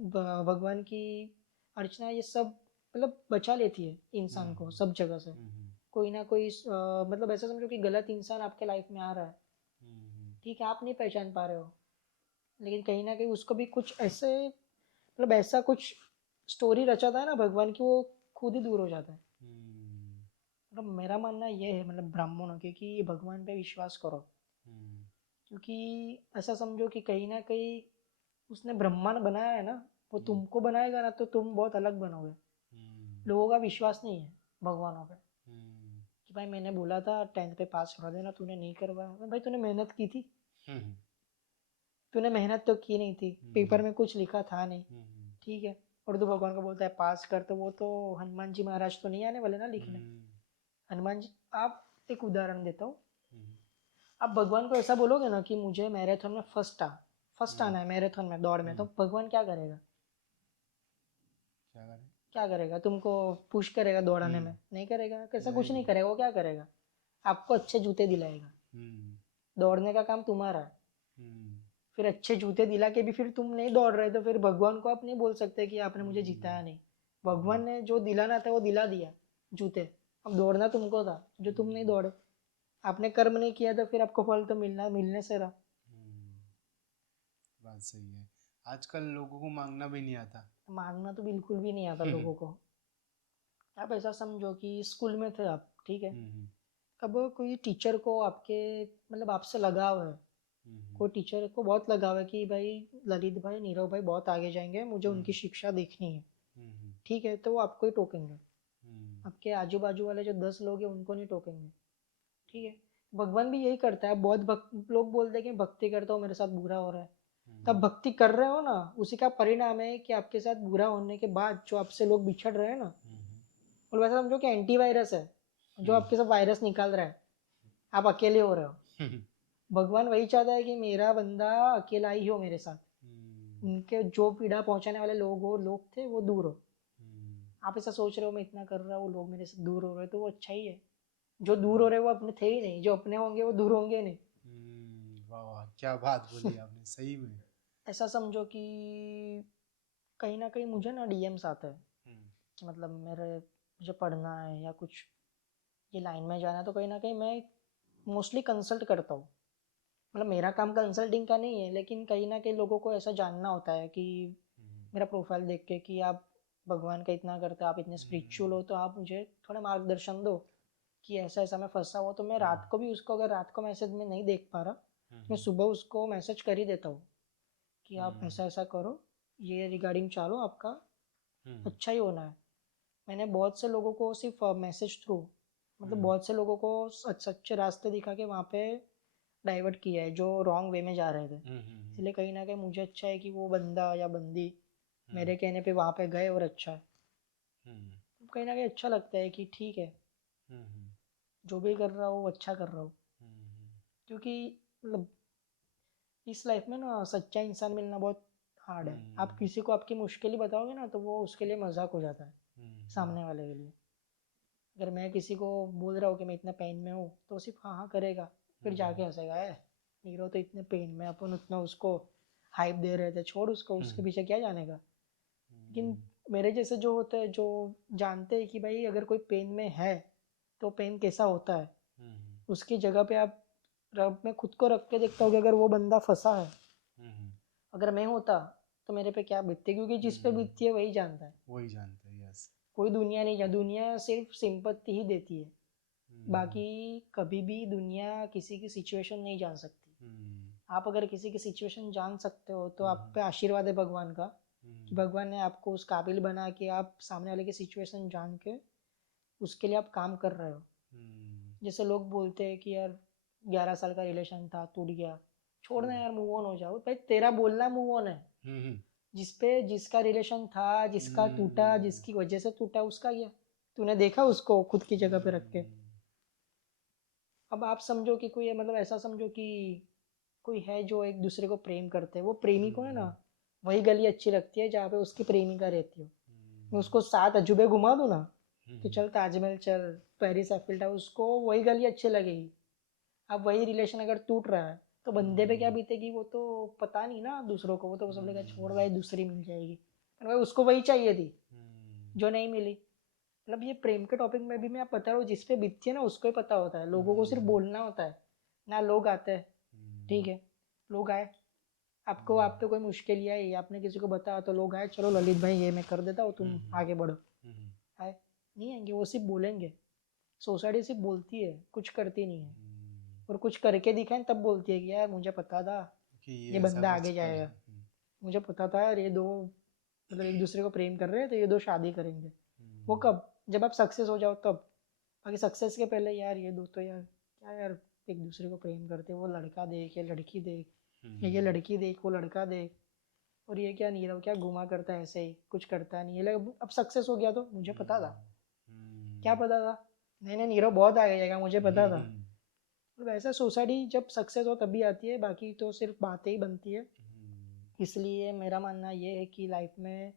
भगवान की अर्चना, ये सब मतलब बचा लेती है इंसान को सब जगह से। कोई ना कोई मतलब ऐसा समझो कि गलत इंसान आपके लाइफ में आ रहा है, ठीक है, आप नहीं पहचान पा रहे हो, लेकिन कहीं ना कहीं उसको भी कुछ ऐसे, मतलब ऐसा कुछ स्टोरी रचाता है ना भगवान की, वो खुद ही दूर हो जाता है। मतलब मेरा मानना ये है, मतलब ब्राह्मणों के, कि भगवान पे विश्वास करो। क्योंकि ऐसा समझो कि कहीं ना कहीं उसने ब्रह्मांड बनाया है ना, वो तुमको बनाएगा ना तो तुम बहुत अलग बनोगे। लोगों का विश्वास नहीं है भगवानों पे, कि भाई मैंने बोला था 10th पे पास करा देना, तूने नहीं करवाया। भाई तूने मेहनत की थी, तूने मेहनत तो की नहीं थी, पेपर में कुछ लिखा था नहीं, ठीक है, और तू भगवान को बोलता है पास कर। तो वो तो हनुमान जी महाराज तो नहीं आने वाले ना लिखने। हनुमान जी, आप एक उदाहरण देता हूँ, आप भगवान को ऐसा बोलोगे ना कि मुझे मैराथन में फर्स्ट आना है मैराथन में, दौड़ में, तो भगवान क्या करेगा? क्या करेगा? तुमको पुश करेगा दौड़ाने में? नहीं करेगा। कैसा कुछ नहीं करेगा। वो क्या करेगा? आपको अच्छे जूते दिलाएगा। दौड़ने का काम तुम्हारा है। फिर अच्छे जूते दिला के भी फिर तुम नहीं दौड़ रहे, तो फिर भगवान को आप नहीं बोल सकते कि आपने मुझे जिताया नहीं। भगवान ने जो दिलाना था वो दिला दिया, जूते। अब दौड़ना तुमको था, जो तुम नहीं दौड़े। आपने कर्म नहीं किया तो फिर आपको फल तो मिलने से रहा। बात सही है। आजकल लोगों को मांगना भी नहीं आता। मांगना तो बिल्कुल भी नहीं आता लोगों को। आप ऐसा समझो कि स्कूल में थे आप, ठीक है। कब कोई टीचर को आपके मतलब आपसे लगाव है, कोई टीचर को बहुत लगाव है कि भाई ललित भाई, नीरव भाई बहुत आगे जाएंगे, मुझे उनकी शिक्षा देखनी है, ठीक है, तो वो आपको ही टोकेंगे। आपके आजू बाजू वाले जो 10 लोग हैं उनको नहीं टोकेंगे, ठीक है। भगवान भी यही करता है। बहुत लोग बोलते हैं कि भक्ति करता हूँ मेरे साथ बुरा हो रहा है। तब भक्ति कर रहे हो ना, उसी का परिणाम है कि आपके साथ बुरा होने के बाद जो आपसे लोग बिछड़ रहे हैं ना, और वैसा समझो कि एंटीवायरस है जो आपके सब वायरस निकाल रहा है, आप अकेले हो रहे हो। भगवान वही चाहता है कि मेरा बंदा अकेला ही हो मेरे साथ, उनके जो पीड़ा पहुंचाने वाले लोग थे वो दूर हो। आप ऐसा सोच रहे हो मैं इतना कर रहा हूँ, लोग मेरे से दूर हो रहे, तो वो अच्छा ही है। जो दूर हो रहे वो अपने थे ही नहीं, जो अपने होंगे वो दूर होंगे नहीं। वाह वाह, क्या बात बोली आपने, सही में। ऐसा समझो कि कहीं ना कहीं मुझे ना डीएम्स आते हैं कि मतलब मुझे पढ़ना है या कुछ ये लाइन में जाना है, तो कहीं ना कहीं मैं मोस्टली कंसल्ट करता हूँ। मतलब मेरा काम कंसल्टिंग का नहीं है, लेकिन कहीं ना कहीं लोगों को ऐसा जानना होता है कि मेरा प्रोफाइल देख के कि आप भगवान का इतना करते हो, आप इतने स्पिरिचुअल हो, तो आप मुझे थोड़ा मार्गदर्शन दो कि ऐसा ऐसा मैं फंसा हुआ। तो मैं रात को भी उसको, अगर रात को मैसेज में नहीं देख पा रहा, तो मैं सुबह उसको मैसेज कर ही देता हूँ कि आप ऐसा ऐसा करो, ये रिगार्डिंग चालो, आपका अच्छा ही होना है। मैंने बहुत से लोगों को सिर्फ मैसेज थ्रू, मतलब बहुत से लोगों को सच्चे रास्ते दिखा के वहाँ पे डाइवर्ट किया है जो रॉन्ग वे में जा रहे थे। इसलिए कहीं ना कहीं मुझे अच्छा है कि वो बंदा या बंदी मेरे कहने पे वहाँ पे गए और अच्छा है। कहीं ना कहीं अच्छा लगता है कि ठीक है, जो भी कर रहा हो अच्छा कर रहा हो। क्योंकि मतलब इस लाइफ में ना सच्चा इंसान मिलना बहुत हार्ड है। आप किसी को आपकी मुश्किल ही बताओगे ना, तो वो उसके लिए मजाक हो जाता है सामने वाले के लिए। अगर मैं किसी को बोल रहा हूँ कि मैं इतना पेन में हूँ, तो सिर्फ हाँ हाँ करेगा, फिर जाके हंसेगा, है हीरो तो इतने पेन में, अपन उतना उसको हाइप दे रहे थे, छोड़ उसको, उसके पीछे क्या जानेगा। लेकिन मेरे जैसे जो होते हैं, जो जानते हैं कि भाई अगर कोई पेन में है तो पेन कैसा होता है, उसकी जगह पे आप रब मैं खुद को रख के देखता हूँ कि अगर वो बंदा फंसा है, अगर मैं होता तो मेरे पे क्या बीतती, क्योंकि जिस पे बीतती है वही जानता है। वही जानता है, यस। कोई दुनिया नहीं, दुनिया सिर्फ सिंपत्ति ही देती है, बाकी कभी भी दुनिया किसी की सिचुएशन नहीं जान सकती। आप अगर किसी की सिचुएशन जान सकते हो तो आप पे आशीर्वाद है भगवान का, कि भगवान ने आपको उस काबिल बना कि आप सामने वाले की सिचुएशन जान के उसके लिए आप काम कर रहे हो। जैसे लोग बोलते हैं कि यार 11 साल का रिलेशन था, टूट गया, छोड़ना यार, मूव ऑन हो जाओ। भाई तेरा बोलना मूव ऑन है, जिसपे जिसका रिलेशन था, जिसका टूटा, जिसकी वजह से टूटा, उसका क्या, तूने देखा उसको खुद की जगह पे रख के। अब आप समझो कि कोई मतलब ऐसा समझो कि कोई है जो एक दूसरे को प्रेम करते हैं, वो प्रेमी को है ना वही गली अच्छी लगती है जहाँ पे उसकी प्रेमिका रहती हो। मैं उसको 7 अजूबे घुमा दूँ ना, तो चल ताजमहल चल, पेरिस एफिल टावर, उसको वही गली अच्छी लगेगी। अब वही रिलेशन अगर टूट रहा है तो बंदे पे क्या बीतेगी, वो तो पता नहीं ना दूसरों को, वो तो सब लोग छोड़ भाई दूसरी मिल जाएगी, पर भाई उसको वही चाहिए थी जो नहीं मिली। मतलब ये प्रेम के टॉपिक में भी मैं आप बता रहा हूँ, जिस पे बीतती है ना उसको ही पता होता है, लोगों को सिर्फ बोलना होता है ना। लोग आते हैं, ठीक है, लोग आए, आपको आप पे कोई मुश्किल आई, आपने किसी को बताया तो लोग आए, चलो ललित भाई ये मैं कर देता हूँ, तुम आगे बढ़ो, आए नहीं आएंगे, वो सिर्फ बोलेंगे। सोसाइटी सिर्फ बोलती है, कुछ करती नहीं है, और कुछ करके दिखाएं तब बोलती है कि यार मुझे पता था कि ये ऐसा बंदा कुछ आगे कर। जाएगा, मुझे पता था यार ये दो मतलब एक दूसरे को प्रेम कर रहे हैं तो ये दो शादी करेंगे। वो कब, जब आप सक्सेस हो जाओ तब। बाकी सक्सेस के पहले यार ये दो तो यार क्या यार, एक दूसरे को प्रेम करते, वो लड़का देख या लड़की देख, या ये लड़की देख वो लड़का देख, और ये क्या नीरव क्या घुमा करता है ऐसे ही, कुछ करता नहीं है। अब सक्सेस हो गया तो मुझे पता था, क्या पता था, नहीं नहीं नीरव बहुत आगे जाएगा, मुझे पता था। वैसे सोसाइटी जब सक्सेस हो तभी आती है, बाकी तो सिर्फ बातें ही बनती है। इसलिए मेरा मानना ये है कि लाइफ में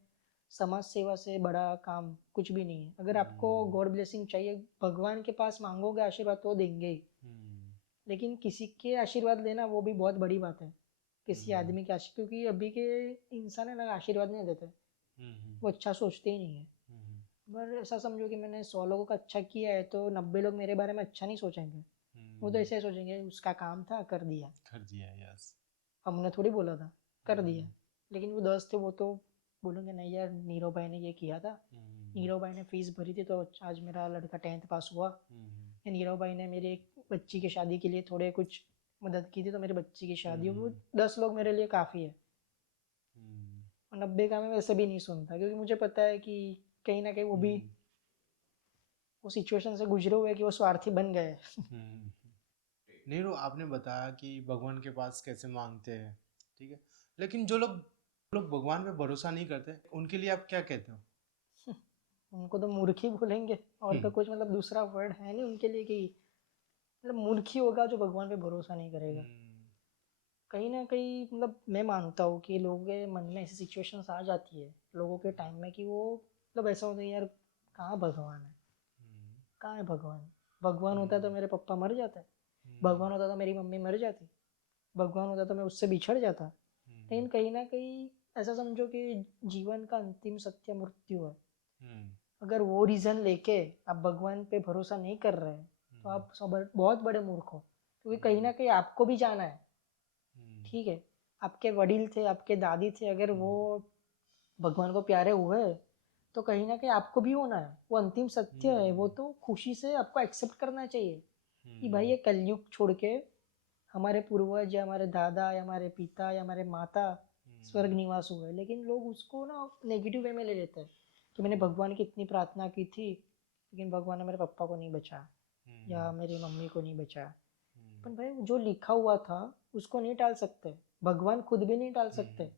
समाज सेवा से बड़ा काम कुछ भी नहीं है। अगर आपको गॉड ब्लेसिंग चाहिए, भगवान के पास मांगोगे आशीर्वाद तो देंगे ही, लेकिन किसी के आशीर्वाद लेना वो भी बहुत बड़ी बात है। किसी आदमी के आशीर्वाद, क्योंकि अभी के इंसान है ना आशीर्वाद नहीं देते, वो अच्छा सोचते ही नहीं है। पर ऐसा समझो कि मैंने 100 लोगों का अच्छा किया है तो 90 लोग मेरे बारे में अच्छा नहीं सोचेंगे, वो तो ऐसे ही सोचेंगे उसका काम था कर दिया, यस। हमने थोड़ी बोला था, कर दिया। लेकिन वो 10 थे वो तो बोलेंगे नहीं यार नीरव भाई ने ये किया था, नीरव भाई ने फीस भरी थी तो आज मेरा लड़का 10th पास हुआ, या नीरव भाई ने मेरी एक बच्ची की शादी के लिए थोड़े कुछ मदद की थी तो मेरी बच्ची की शादी हो। वो 10 लोग मेरे लिए काफ़ी है। और 90 का मैं वैसे भी नहीं सुनता, क्योंकि मुझे पता है कि कहीं ना कहीं वो भी वो सिचुएशन से गुजरे हुए कि वो स्वार्थी बन गए। नीरू, आपने बताया कि भगवान के पास कैसे मांगते हैं, ठीक है, लेकिन जो लोग भगवान पे भरोसा नहीं करते उनके लिए आप क्या कहते हो? उनको तो मूर्ख ही बोलेंगे, और तो कुछ मतलब दूसरा वर्ड है नहीं उनके लिए कि मतलब मूर्ख ही होगा जो भगवान पे भरोसा नहीं करेगा। कहीं ना कहीं मतलब मैं मानता हूँ कि लोगों के मन में ऐसी सिचुएशंस आ जाती है लोगों के टाइम में कि वो मतलब ऐसा होता है यार कहाँ भगवान है, कहाँ है भगवान, भगवान होता तो मेरे पापा मर जाते, भगवान होता तो मेरी मम्मी मर जाती, भगवान होता तो मैं उससे बिछड़ जाता। लेकिन कहीं ना कहीं ऐसा समझो कि जीवन का अंतिम सत्य मृत्यु है। अगर वो रीज़न लेके आप भगवान पे भरोसा नहीं कर रहे हैं तो आप सब बहुत बड़े मूर्ख हो, क्योंकि कहीं ना कहीं आपको भी जाना है। ठीक है, आपके वडील थे, आपके दादी थे, अगर वो भगवान को प्यारे हुए तो कहीं ना कहीं आपको भी होना है, वो अंतिम सत्य है, वो तो खुशी से आपको एक्सेप्ट करना चाहिए कि भाई ये कलयुग छोड़ के हमारे पूर्वज या हमारे दादा या हमारे पिता या हमारे माता स्वर्ग निवास हुए। लेकिन लोग उसको ना नेगेटिव वे में ले लेते हैं कि मैंने भगवान की इतनी प्रार्थना की थी लेकिन भगवान ने मेरे पापा को नहीं बचाया या मेरी मम्मी को नहीं बचाया। पर भाई जो लिखा हुआ था उसको नहीं टाल सकते, भगवान खुद भी नहीं टाल सकते।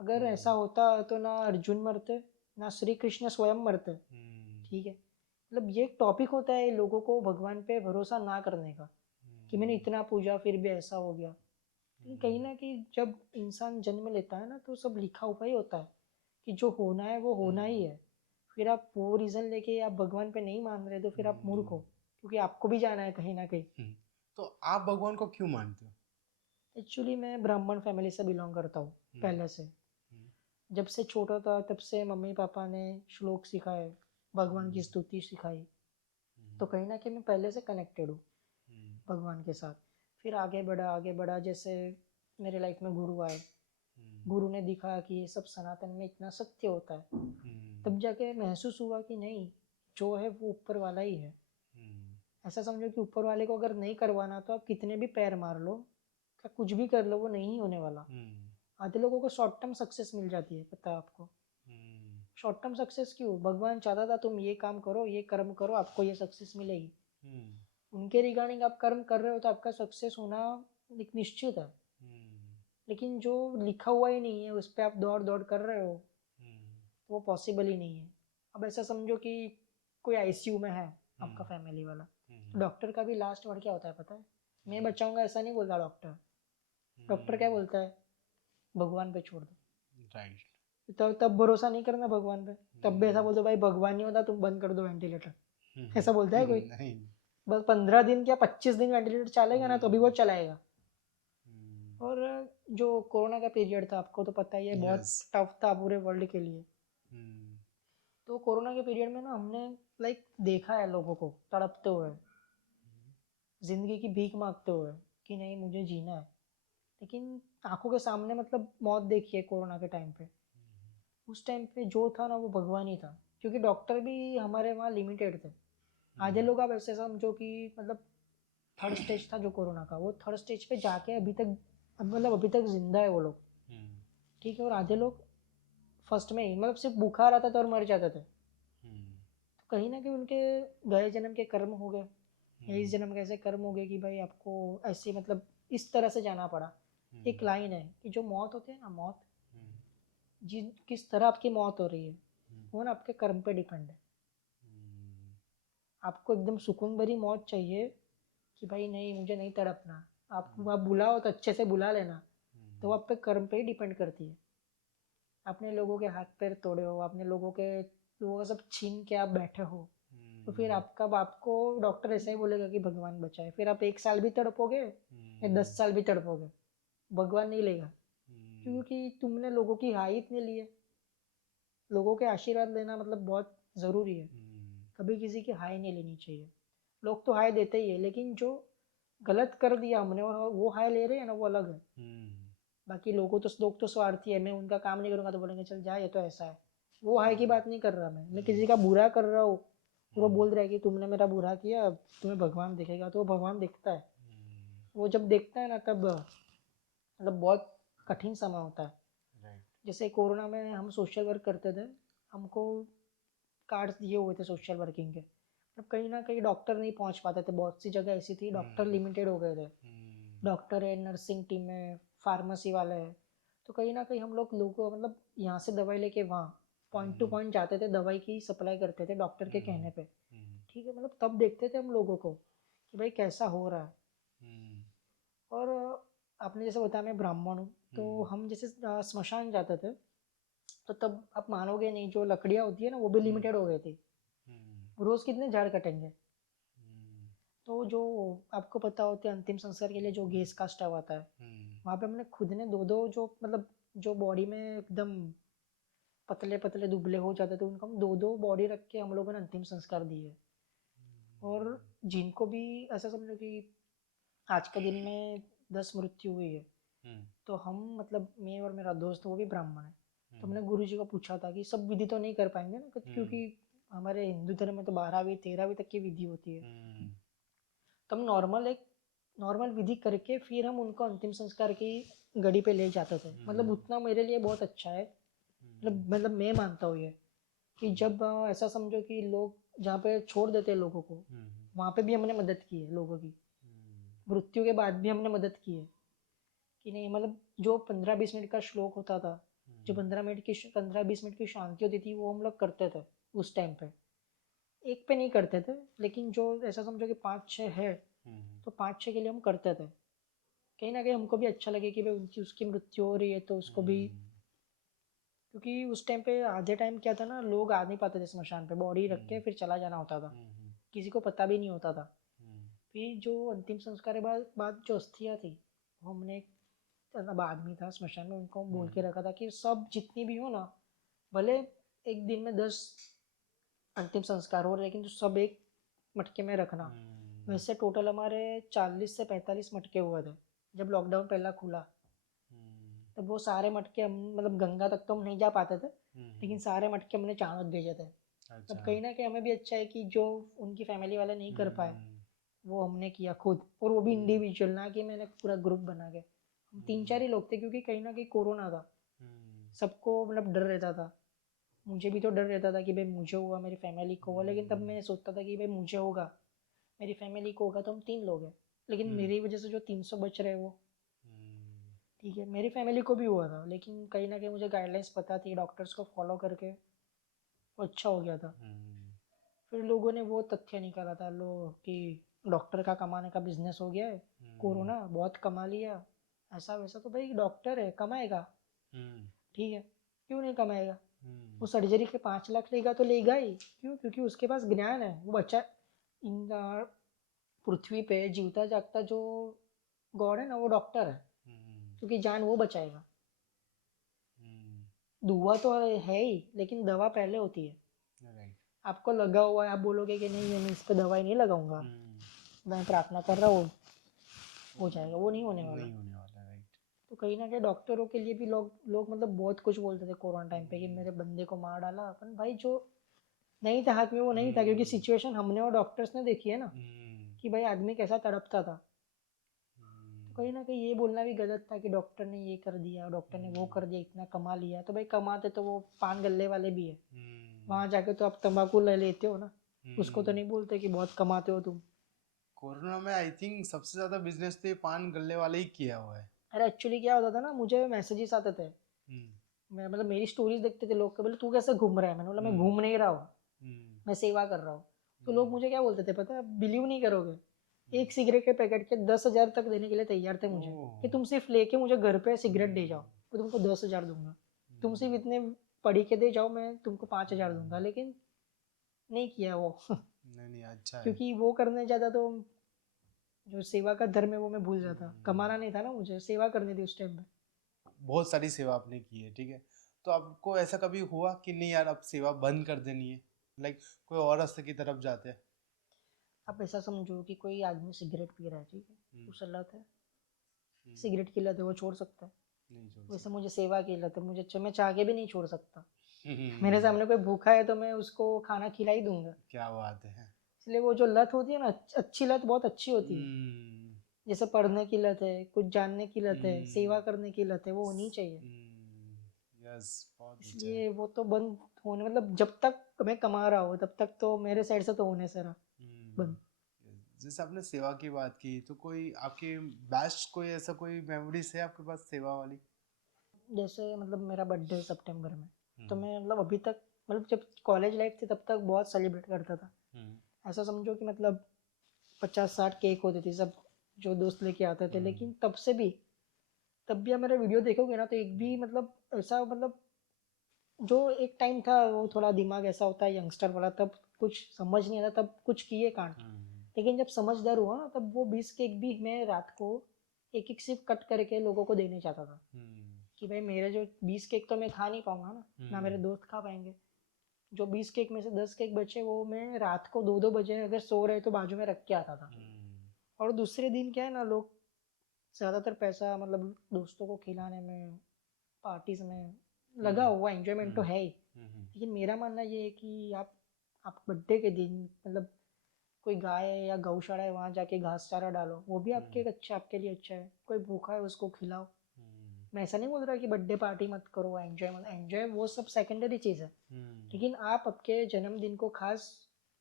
अगर ऐसा होता तो ना अर्जुन मरते ना श्री कृष्ण स्वयं मरते। ठीक है, मतलब ये एक टॉपिक होता है लोगों को भगवान पे भरोसा ना करने का कि मैंने इतना पूजा फिर भी ऐसा हो गया। लेकिन कहीं ना कहीं जब इंसान जन्म लेता है ना तो सब लिखा हुआ ही होता है कि जो होना है वो होना ही है। फिर आप वो रीज़न लेके आप भगवान पे नहीं मान रहे तो फिर आप मूर्ख हो, क्योंकि आपको भी जाना है कहीं ना कहीं। तो आप भगवान को क्यों मानते हो? एक्चुअली मैं ब्राह्मण फैमिली से बिलोंग करता हूँ पहले से। जब से छोटा था तब से मम्मी पापा ने श्लोक सिखाए, भगवान की स्तुति सिखाई, तो कहीं ना कहीं मैं पहले से कनेक्टेड हूँ भगवान के साथ। फिर आगे बढ़ा जैसे मेरे लाइफ में गुरु आए, गुरु ने दिखाया कि ये सब सनातन में इतना सत्य होता है, तब जाके महसूस हुआ कि नहीं, जो है वो ऊपर वाला ही है। ऐसा समझो कि ऊपर वाले को अगर नहीं करवाना तो आप कितने भी पैर मार लो, क्या कुछ भी कर लो, वो नहीं होने वाला। आधे लोगों को शॉर्ट टर्म सक्सेस मिल जाती है, पता है आपको? शॉर्ट टर्म सक्सेस क्यों? भगवान चाहता था तुम ये काम करो, ये कर्म करो, आपको ये सक्सेस मिलेगी। उनके रिगार्डिंग आप कर्म कर रहे हो तो आपका सक्सेस होना एक निश्चित है। लेकिन जो लिखा हुआ ही नहीं है उस पर आप दौड़ दौड़ कर रहे हो तो वो पॉसिबल ही नहीं है। अब ऐसा समझो कि कोई आईसीयू में है आपका फैमिली वाला, डॉक्टर का भी लास्ट वर्ड क्या होता है पता है? मैं बचाऊंगा ऐसा नहीं बोलता डॉक्टर। डॉक्टर क्या बोलता है? भगवान पे छोड़ दो। राइट। तब भरोसा नहीं करना भगवान पे, तब भी ऐसा बोलते भाई भगवान नहीं होता तुम बंद कर दो वेंटिलेटर, ऐसा बोलता है कोई? नहीं। बस 15 दिन क्या 25 दिन वेंटिलेटर चलेगा ना तो भी वो चलाएगा। और जो कोरोना का पीरियड था आपको तो पता ही है, बहुत यस। टफ था पूरे वर्ल्ड के लिए। तो कोरोना के पीरियड में ना हमने लाइक देखा है लोगों को तड़पते हुए, जिंदगी की भीख मांगते हुए कि नहीं मुझे जीना है। लेकिन आंखों के सामने मतलब मौत देखी है कोरोना के टाइम पे। उस टाइम पे जो था ना वो भगवान ही था, क्योंकि डॉक्टर भी हमारे वहाँ लिमिटेड थे। आधे लोग आप ऐसे समझो कि मतलब थर्ड स्टेज था जो कोरोना का, वो थर्ड स्टेज पे जाके अभी तक मतलब अभी तक जिंदा है वो लोग। ठीक है, और आधे लोग फर्स्ट में ही मतलब सिर्फ बुखार आता था और मर जाते थे। तो कहीं ना कहीं उनके गए जन्म के कर्म हो गए, या इस जन्म के ऐसे कर्म हो गए कि भाई आपको ऐसे मतलब इस तरह से जाना पड़ा। एक लाइन है कि जो मौत होती है ना, मौत जिस किस तरह आपकी मौत हो रही है वो ना आपके कर्म पे डिपेंड है। आपको एकदम सुकून भरी मौत चाहिए कि भाई नहीं मुझे नहीं तड़पना, आप बुलाओ तो अच्छे से बुला लेना, तो वो आप पे कर्म पे ही डिपेंड करती है। आपने लोगों के हाथ पैर तोड़े हो, आपने लोगों का सब छीन के आप बैठे हो, तो फिर आपको डॉक्टर ऐसा ही बोलेगा कि भगवान बचाए, फिर आप 1 साल भी तड़पोगे या 10 साल भी तड़पोगे, भगवान नहीं लेगा, क्योंकि तुमने लोगों की हाई इतनी ली है। लोगों के आशीर्वाद लेना मतलब बहुत ज़रूरी है। कभी किसी की हाई नहीं लेनी चाहिए। लोग तो हाई देते ही है, लेकिन जो गलत कर दिया हमने और वो हाई ले रहे हैं ना, वो अलग है। बाकी लोग तो स्वार्थी है, मैं उनका काम नहीं करूँगा तो बोलेंगे चल जा, ये तो ऐसा है। वो हाई की बात नहीं कर रहा मैं किसी का बुरा कर रहा हूँ। वो बोल रहा है कि तुमने मेरा बुरा किया, अब तुम्हें भगवान देखेगा, तो वो भगवान देखता है। वो जब देखता है ना, तब मतलब बहुत कठिन समय होता है। जैसे कोरोना में हम सोशल वर्क करते थे, हमको कार्ड्स दिए हुए थे सोशल वर्किंग के। अब कहीं ना कहीं डॉक्टर नहीं पहुंच पाते थे, बहुत सी जगह ऐसी थी डॉक्टर लिमिटेड हो गए थे। डॉक्टर है, नर्सिंग टीम है, फार्मेसी वाले है। तो कहीं ना कहीं हम लोगों मतलब यहाँ से दवाई लेके वहाँ पॉइंट टू पॉइंट जाते थे, दवाई की सप्लाई करते थे डॉक्टर के कहने पे। ठीक है, मतलब तब देखते थे हम लोगों को कि भाई कैसा हो रहा है। और आपने जैसे बताया मैं ब्राह्मण हूँ, तो हम जैसे स्मशान जाते थे, तो तब आप मानोगे नहीं, जो लकड़ियाँ होती है ना वो भी लिमिटेड हो गई थी। रोज कितने झाड़ कटेंगे। तो जो आपको पता होता है अंतिम संस्कार के लिए जो गैस का स्टव आता है, वहाँ पे हमने खुद ने दो दो जो मतलब जो बॉडी में एकदम पतले पतले दुबले हो जाते थे, उनको हम दो दो बॉडी रख के हम लोगों ने अंतिम संस्कार दिए। और जिनको भी ऐसा समझो कि आज के दिन में 10 मृत्यु हुई है, तो हम मतलब मैं और मेरा दोस्त वो भी ब्राह्मण है, तो हमने गुरु जी को पूछा था कि सब विधि तो नहीं कर पाएंगे ना, क्योंकि हमारे हिंदू धर्म में तो 12वीं 13वीं तक की विधि होती है। तो हम नॉर्मल विधि करके फिर हम उनको अंतिम संस्कार की गड़ी पे ले जाते थे। मतलब उतना मेरे लिए बहुत अच्छा है। मतलब मैं मानता हूँ ये कि जब ऐसा समझो कि लोग जहाँ पे छोड़ देते हैं लोगों को, वहाँ पे भी हमने मदद की है लोगों की। मृत्यु के बाद भी हमने मदद की है कि नहीं, मतलब जो 15-20 मिनट का श्लोक होता था, जो 15-20 मिनट की शांति होती थी, वो हम लोग करते थे उस टाइम पे। एक पे नहीं करते थे, लेकिन जो ऐसा समझो कि 5-6 है, तो 5-6 के लिए हम करते थे। कहीं ना कहीं हमको भी अच्छा लगे कि भाई उनकी उसकी मृत्यु हो रही है तो उसको भी, क्योंकि उस टाइम पे आधे टाइम क्या था ना, लोग आ नहीं पाते थे स्मशान पे, बॉडी रख के फिर चला जाना होता था, किसी को पता भी नहीं होता था। फिर जो अंतिम संस्कार के बाद जो अस्थियाँ थी, वो हमने मतलब आदमी था स्मशान में, उनको बोल के रखा था कि सब जितनी भी हो ना, भले एक दिन में 10 अंतिम संस्कार हो, लेकिन तो सब एक मटके में रखना। वैसे टोटल हमारे 40 से 45 मटके हुए थे जब लॉकडाउन पहला खुला। तब वो सारे मटके हम मतलब गंगा तक तो हम नहीं जा पाते थे, लेकिन सारे मटके हमने चाणोद भेजे थे। तब कहीं ना कहीं हमें भी अच्छा है कि जो उनकी फैमिली वाले नहीं कर पाए, वो हमने किया खुद, और वो भी इंडिविजुअल, ना कि मैंने पूरा ग्रुप बना के। हम 3-4 ही लोग थे, क्योंकि कहीं ना कहीं कोरोना था, सबको मतलब डर रहता था। मुझे भी तो डर रहता था कि भाई मुझे हुआ, मेरी फैमिली को हुआ, लेकिन तब मैं सोचता था कि भाई मुझे होगा, मेरी फैमिली को होगा, तो हम 3 लोग हैं, लेकिन मेरी वजह से जो 300 बच रहे वो ठीक है। मेरी फैमिली को भी हुआ था, लेकिन कहीं ना कहीं मुझे गाइडलाइंस पता थी, डॉक्टर्स को फॉलो करके वो अच्छा हो गया था। फिर लोगों ने वो तथ्य निकाला था कि डॉक्टर का कमाने का बिजनेस हो गया है, कोरोना बहुत कमा लिया, ऐसा वैसा। तो भाई डॉक्टर है, कमाएगा, ठीक है, क्यों नहीं कमाएगा। वो सर्जरी के 5 लाख लेगा तो लेगा ही, क्यों? क्योंकि उसके पास ज्ञान है। वो बच्चा इन पृथ्वी पे जीवता जागता जो गॉड है ना, वो डॉक्टर है, क्योंकि जान वो बचाएगा। दुआ तो है ही, लेकिन दवा पहले होती है। आपको लगा हुआ है, आप बोलोगे कि नहीं मैं इस पे दवाई नहीं लगाऊंगा, मैं प्रार्थना कर रहा हूँ हो जाएगा, वो नहीं होने वाला। तो कहीं ना कहीं डॉक्टरों के लिए भी लोग मतलब बहुत कुछ बोलते थे कोरोना टाइम पे कि मेरे बंदे को मार डाला, अपन भाई जो नहीं था हाथ में वो नहीं था, क्योंकि सिचुएशन हमने और डॉक्टर्स ने देखी है ना कि भाई आदमी कैसा तड़पता था। तो कहीं ना कहीं ये बोलना भी गलत था कि डॉक्टर ने ये कर दिया, डॉक्टर ने वो कर दिया, इतना कमा लिया। तो भाई कमाते तो वो पान गल्ले वाले भी है, वहां जाके तो आप तंबाकू ले लेते हो ना, उसको तो नहीं बोलते कि बहुत कमाते हो तुम। कोरोना में आई थिंक सबसे ज्यादा बिजनेस तो ये पान गल्ले वाले ही किया हुआ है। अरे एक्चुअली क्या होता था ना, मुझे मैसेजेस आते थे, मैं मतलब मेरी स्टोरीज देखते थे लोग के, बोले तू कैसे घूम रहा है। मैंने बोला मैं घूम नहीं रहा हूँ, मैं सेवा कर रहा हूँ। तो लोग मुझे क्या बोलते थे पता है, बिलीव नहीं करोगे, एक सिगरेट के पैकेट के 10,000 तक देने के लिए तैयार थे मुझे, कि तुम सिर्फ लेके मुझे घर पे सिगरेट दे जाओ, मैं तुमको 10,000 दूंगा, तुम सिर्फ इतने पढ़ी के दे जाओ, मैं तुमको 5,000 दूंगा। लेकिन नहीं किया वो नहीं नहीं, अच्छा है। क्योंकि वो करने जाता तो जो सेवा का धर्म है वो मैं भूल जाता, कमाना नहीं था ना, मुझे सेवा करनी थी उस टाइम पे। बहुत सारी सेवा आपने की है, ठीक है। तो आपको ऐसा कभी हुआ कि नहीं यार अब सेवा बंद कर देनी है, लाइक कोई और रास्ते की तरफ जाते हैं? आप ऐसा समझो कि कोई आदमी सिगरेट पी रहा है, ठीक है, हम्म, उसे लत है, हम्म, सिगरेट की लत है, वो छोड़ सकता है। नहीं छोड़ वैसे सकते। मुझे सेवा की लत है, मैं चाह के भी नहीं छोड़ सकता। मेरे हम्म, सामने कोई भूखा है तो मैं उसको खाना खिला ही दूंगा। क्या बात है। इसलिए वो जो लत होती है ना, अच्छी लत बहुत अच्छी होती है। हम्म, जैसे पढ़ने की लत है, कुछ जानने की लत है, हम्म, सेवा करने की लत है, वो होनी चाहिए। यस, बहुत अच्छा है। इसलिए वो तो बंद होने, मतलब जब तक मैं कमा रहा हूँ तब तक तो मेरे साइड से तो होने से रहा बंद। जैसे आपने सेवा की बात की, तो कोई आपकी बेस्ट कोई ऐसा कोई मेमोरीज है आपके पास सेवा वाली? जैसे मतलब मेरा बर्थडे सितंबर में, तो हम्म, मैं मतलब अभी तक, मतलब जब कॉलेज लाइफ थी तब तक बहुत सेलिब्रेट करता था। हम्म, ऐसा समझो कि मतलब 50-60 केक होते थे सब, जो दोस्त लेके आते थे। हम्म, लेकिन तब भी आप मेरा वीडियो देखोगे ना तो एक भी मतलब ऐसा, मतलब जो एक टाइम था वो थोड़ा दिमाग ऐसा होता है यंगस्टर वाला, तब कुछ समझ नहीं आता, तब कुछ किए कांड। हम्म, लेकिन जब समझदार हुआ ना, तब वो 20 केक भी मैं रात को एक एक सिर्फ कट करके लोगों को देने चाहता था। हम्म, कि भाई मेरे जो 20 केक तो मैं खा नहीं पाऊंगा ना, ना मेरे हम्म, दोस्त खा पाएंगे। जो 20 केक में से 10 केक बचे वो मैं रात को 2-2 बजे अगर सो रहे तो बाजू में रख के आता था। और दूसरे दिन क्या है ना, लोग ज़्यादातर पैसा मतलब दोस्तों को खिलाने में, पार्टीज में लगा हुआ, एंजॉयमेंट तो है ही। लेकिन मेरा मानना ये है कि आप बर्थडे के दिन मतलब कोई गाय है या गौशाला है वहाँ जाके घास चारा डालो, वो भी आपके एक अच्छा, आपके लिए अच्छा है। कोई भूखा है उसको खिलाओ। मैं ऐसा नहीं बोल रहा कि बर्थडे पार्टी मत करो, एंजॉय मत, एंजॉय वो सब सेकेंडरी चीज़ है। लेकिन आप आपके जन्मदिन को खास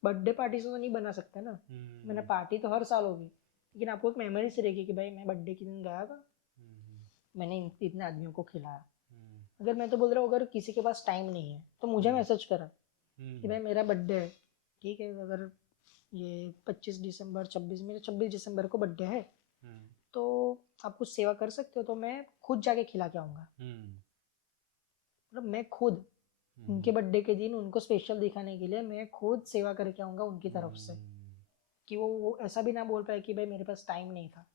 बर्थडे पार्टी से तो नहीं बना सकते ना। मैंने पार्टी तो हर साल होगी, लेकिन आपको एक मेमोरीज रहेगी कि भाई मैं बर्थडे के दिन गया था, मैंने इतने आदमियों को खिलाया। अगर मैं तो बोल रहा हूँ, अगर किसी के पास टाइम नहीं है तो मुझे मैसेज करा कि भाई मेरा बर्थडे है, ठीक है, अगर ये 25 दिसंबर, 26 दिसंबर को बर्थडे है, तो आप कुछ सेवा कर सकते हो, तो मैं खुद जाके खिला के आऊँगा। मतलब मैं खुद उनके बर्थडे के दिन उनको स्पेशल दिखाने के लिए मैं खुद सेवा करके आऊँगा उनकी तरफ से, कि वो ऐसा भी ना बोल पाए कि भाई मेरे पास टाइम नहीं था।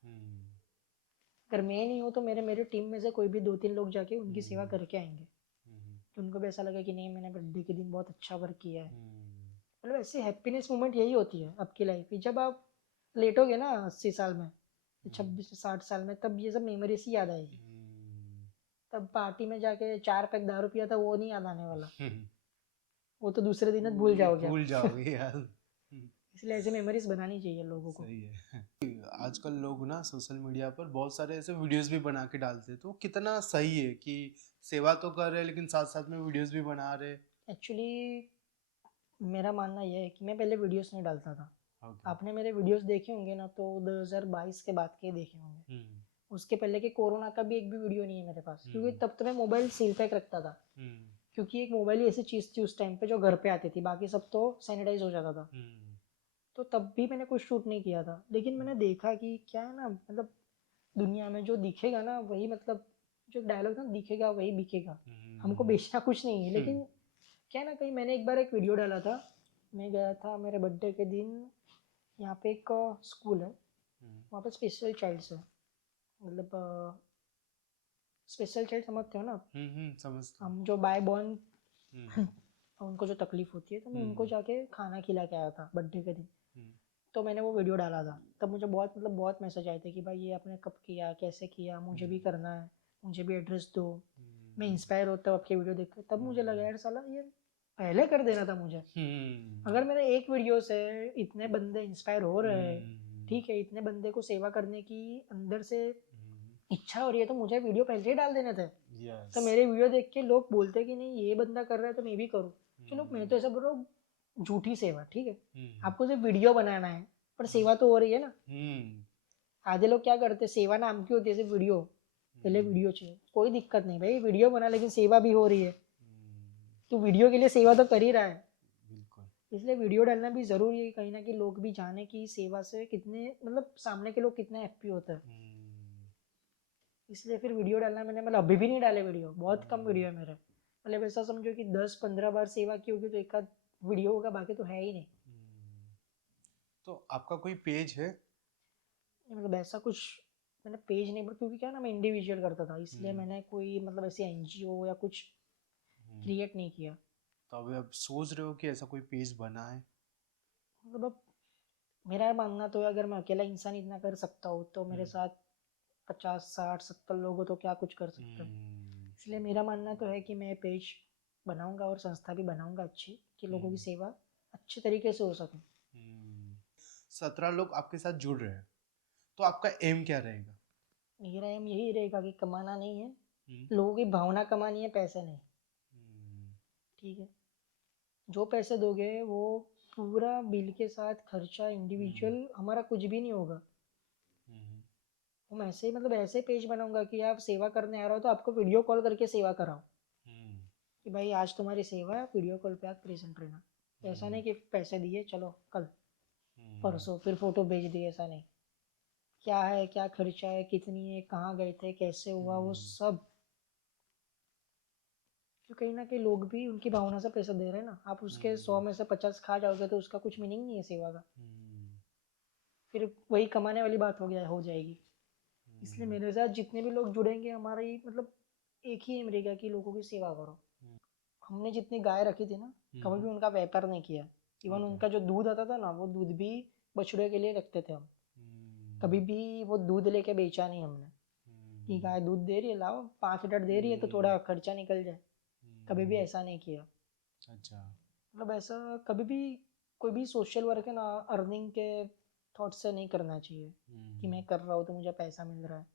अगर मैं नहीं हूँ तो मेरे मेरे टीम में से कोई भी 2-3 लोग जाके उनकी सेवा करके आएंगे, तो उनको भी ऐसा लगे कि नहीं मैंने बर्थडे के दिन बहुत अच्छा वर्क किया है। मतलब ऐसी हैप्पीनेस मोमेंट यही होती है आपकी लाइफ में। जब आप लेटोगे ना 80 साल में, 26 से 60 साल में, तब ये सब मेमोरीज ही याद आएगी। तब पार्टी में जाके 4 पैक दारू पिया था वो नहीं याद आने वाला, वो तो दूसरे दिन भूल जाओगे भूल आप। जाओगे यार। इसलिए ऐसे मेमोरीज बनानी चाहिए लोगों को। सही है। आजकल लोग ना सोशल मीडिया पर बहुत सारे ऐसे वीडियोस भी बना के डालते हैं, तो कितना सही है कि सेवा तो कर रहे हैं लेकिन साथ साथ में वीडियोस भी बना रहे हैं। एक्चुअली मेरा मानना यह है कि मैं पहले वीडियोस नहीं डालता था। ओके। आपने मेरे वीडियोस देखे होंगे ना तो 2022 के बाद के देखे होंगे। उसके पहले के कोरोना का भी एक भी वीडियो नहीं है मेरे पास, क्योंकि तब तो मैं मोबाइल सील पैक रखता था। क्योंकि एक मोबाइल ही ऐसी चीज़ थी उस टाइम पे जो घर पे आती थी, बाकी सब तो सैनिटाइज हो जाता था। तो तब भी मैंने कुछ शूट नहीं किया था। लेकिन मैंने देखा कि क्या है ना, मतलब दुनिया में जो दिखेगा ना वही, मतलब जो डायलॉग ना, दिखेगा वही बिकेगा। हमको बेचना कुछ नहीं है। लेकिन क्या है ना, कहीं मैंने एक बार एक वीडियो डाला था, मैं गया था मेरे बर्थडे के दिन, यहाँ पे एक स्कूल है, वहाँ पे स्पेशल चाइल्ड्स है, मतलब स्पेशल चाइल्ड समझते हो ना आप? समझता हूँ। हम जो बाय बॉर्न हम्म, उनको जो तकलीफ होती है, तो मैं उनको हम्म, जाके खाना खिला के आया था बर्थडे के दिन। हम्म, तो मैंने वो वीडियो डाला था, तब मुझे बहुत मतलब बहुत मैसेज आए थे कि भाई ये आपने कब किया, कैसे किया, मुझे भी करना है, मुझे भी एड्रेस दो, मैं इंस्पायर होता हूँ आपके वीडियो देख कर। तब मुझे लगा यार साला ये पहले कर देना था मुझे। अगर मेरे एक वीडियो से इतने बंदे इंस्पायर हो रहे हैं, ठीक है, इतने बंदे को सेवा करने की अंदर से इच्छा हो रही है, तो मुझे वीडियो पहले ही डाल देने थे। तो यस। मेरे वीडियो देख के लोग बोलते कि नहीं ये बंदा कर रहा है तो मैं भी करूँ। चलो मैं तो ऐसा बोल रहा हूँ, झूठी सेवा, ठीक है, आपको सिर्फ वीडियो बनाना है, पर सेवा तो हो रही है ना। आधे लोग क्या करते, सेवा नाम की होती है सिर्फ वीडियो, पहले वीडियो चाहिए, कोई दिक्कत नहीं भाई, वीडियो बना, लेकिन सेवा भी हो रही है, तो वीडियो के लिए सेवा तो कर ही रहा है। बिल्कुल। इसलिए वीडियो डालना भी ज़रूरी है, कहीं ना कहीं लोग भी जाने कि सेवा से कितने, मतलब सामने के लोग कितने हैप्पी होते हैं। इसलिए फिर वीडियो डालना मैंने, मतलब अभी भी नहीं डाले वीडियो, बहुत कम वीडियो है मेरे। मतलब ऐसा समझो कि 10-15 बार सेवा की होगी तो एक आध वीडियो होगा, बाकी तो है ही नहीं। तो आपका कोई पेज है? मतलब ऐसा कुछ मैंने पेज नहीं बना, क्योंकि क्या ना मैं इंडिविजुअल करता था, इसलिए हम्म, मैंने कोई मतलब ऐसे एनजीओ या कुछ हम्म। क्रिएट नहीं किया। तो अभी आप सोच रहे हो कि ऐसा कोई पेज बना है? मतलब अब मेरा मानना तो है, अगर मैं अकेला इंसान इतना कर सकता हूँ तो मेरे हम्म, साथ 50 60 70 लोग हो तो क्या कुछ कर सकते हो। हम्म, इसलिए मेरा मानना तो है कि मैं पेज बनाऊंगा और संस्था भी बनाऊंगा अच्छी, कि लोगों की हम्म, सेवा अच्छे तरीके से हो सके। 17 लोग आपके साथ जुड़ रहे हैं, तो आपका एम क्या रहेगा? मेरा एम यही रहेगा कि कमाना नहीं है, हम्म, लोगों की भावना कमानी है, पैसे नहीं। हम्म, ठीक है, जो पैसे दोगे वो पूरा बिल के साथ खर्चा हम्म, इंडिविजुअल, हमारा कुछ भी नहीं होगा। हम्म, हम ऐसे मतलब ऐसे पेज बनाऊंगा कि आप सेवा करने आ रहे हो तो आपको वीडियो कॉल करके सेवा कराओ, हम्म, कि भाई आज तुम्हारी सेवा है, वीडियो कॉल पे आज प्रेजेंट रहना। ऐसा हम्म, नहीं कि पैसे दिए चलो कल हम्म, परसों फिर फोटो भेज दिए, ऐसा नहीं। क्या है, क्या खर्चा है, कितनी है, कहाँ गए थे, कैसे हुआ, वो हम्म, सब। तो कहीं ना कहीं लोग भी उनकी भावना से पैसा दे रहे हैं ना, आप उसके 100 हम्म, में से 50 खा जाओगे तो उसका कुछ मीनिंग नहीं है सेवा का। हम्म, फिर वही कमाने वाली बात हो जाएगी। इसलिए हम्म, मेरे साथ जितने भी लोग जुड़ेंगे, हमारा ही मतलब एक ही एम रहेगा कि लोगों की सेवा करो। हमने जितनी गाय रखी थी ना, कभी भी उनका व्यापार नहीं किया। इवन ओके, उनका जो दूध आता था ना, वो दूध भी बछड़े के लिए रखते थे हम। हम्म, कभी भी वो दूध लेके बेचा नहीं हमने, कि हम्म, गाय दूध दे रही है लाओ 5 लीटर दे रही है तो हम्म, थोड़ा खर्चा निकल जाए। कभी भी हम्म, ऐसा नहीं किया। अच्छा, मतलब ऐसा कभी भी कोई भी सोशल वर्क है ना, अर्निंग के थॉट से नहीं करना चाहिए, कि हम्म, मैं कर रहा हूँ तो मुझे पैसा मिल रहा है।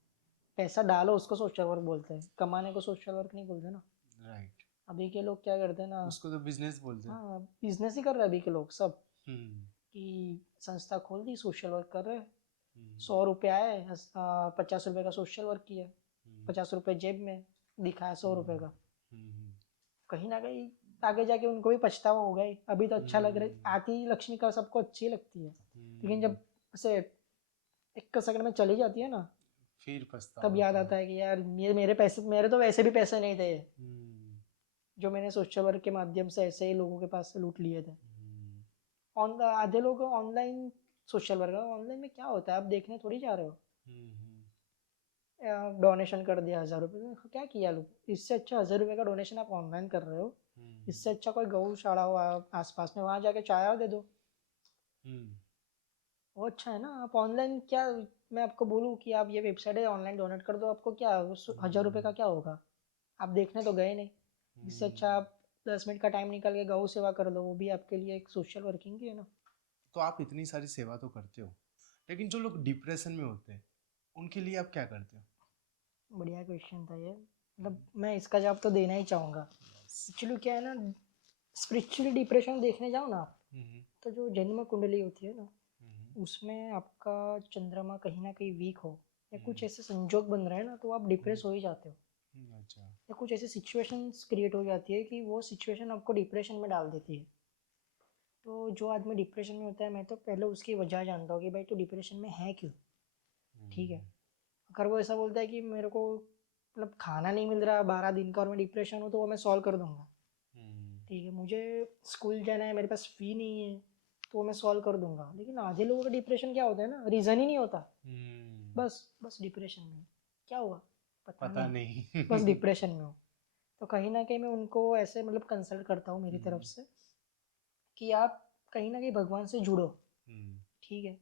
पैसा डालो उसको सोशल वर्क बोलते हैं, कमाने को सोशल वर्क नहीं बोलते ना। राइट, अभी के लोग क्या करते हैं ना, उसको तो बिजनेस बोलते हैं। हाँ बिजनेस ही कर रहे हैं अभी के लोग सब, हम्म, कि संस्था खोल दी सोशल वर्क कर रहे हैं। हम्म, 100 रुपये आए, 50 रुपये का सोशल वर्क किया, हम्म, 50 रुपये जेब में, दिखाया 100 रुपये का। हम्म, कहीं ना कहीं आगे जाके उनको भी पछतावा होगा ही। अभी तो अच्छा लग हम्म, रहा, आती लक्ष्मी का सबको अच्छी लगती है, लेकिन हम्म, जब ऐसे एक सेकंड में चली जाती है ना, फिर पछतावा तब याद होता है। आता है कि यार ये मेरे पैसे, मेरे तो वैसे भी पैसे नहीं थे हम्म, जो मैंने सोशल वर्क के माध्यम से ऐसे ही लोगों के पास से लूट लिए थे। हम्म, आधे लोग ऑनलाइन सोशल वर्क, ऑनलाइन में क्या होता है, आप देखने थोड़ी जा रहे हो। हम्म, डोनेशन कर दिया 1000 रुपये, तो क्या किया लोग, इससे अच्छा 1000 रुपये का डोनेशन आप ऑनलाइन कर रहे हो, हम्म, इससे अच्छा कोई गौशाला हो आसपास में, वहाँ जाके चाय दे दो, हम्म, वो अच्छा है ना। आप ऑनलाइन क्या, मैं आपको बोलूँ कि आप ये वेबसाइट है ऑनलाइन डोनेट कर दो, आपको क्या 1000 रुपये का क्या होगा, आप देखने तो गए नहीं। इससे अच्छा हम्म। आप 10 मिनट का टाइम निकाल के गौ सेवा कर दो, वो भी आपके लिए एक सोशल वर्किंग ही है ना। तो आप इतनी सारी सेवा तो करते हो, लेकिन जो लोग डिप्रेशन में होते हैं उनके लिए आप क्या करते हो? बढ़िया क्वेश्चन था ये, मतलब मैं इसका जवाब तो देना ही चाहूँगा। यस। एक्चुअली क्या है ना, स्पिरिचुअली डिप्रेशन देखने जाओ ना आप, हम्म, तो जो जन्म कुंडली होती है ना, हम्म, उसमें आपका चंद्रमा कहीं ना कहीं वीक हो, या कुछ हम्म, ऐसे संजोग बन रहे हैं ना, तो आप डिप्रेस हो ही जाते हो। अच्छा, या कुछ ऐसी सिचुएशंस क्रिएट हो जाती है कि वो सिचुएशन आपको डिप्रेशन में डाल देती है। तो जो आदमी डिप्रेशन में होता है, मैं तो पहले उसकी वजह जानता हूँ कि भाई तू डिप्रेशन में है क्यों। ठीक है, हम्म, अगर वो ऐसा बोलता है कि मेरे को मतलब खाना नहीं मिल रहा 12 दिन का और मैं डिप्रेशन हूँ, तो वो मैं सॉल्व कर दूंगा। हम्म, ठीक है, मुझे स्कूल जाना है, मेरे पास फ़ी नहीं है, तो वो मैं सॉल्व कर दूंगा। लेकिन आधे लोगों का डिप्रेशन क्या होता है ना, रीज़न ही नहीं होता, हम्म, बस बस डिप्रेशन में हूँ। क्या हुआ पता पता नहीं, नहीं। बस डिप्रेशन में हूँ। तो कहीं ना कहीं मैं उनको ऐसे मतलब कंसल्ट करता हूँ मेरी तरफ हम्म, से, कि आप कहीं ना कहीं भगवान से जुड़ो। हम्म, ठीक है,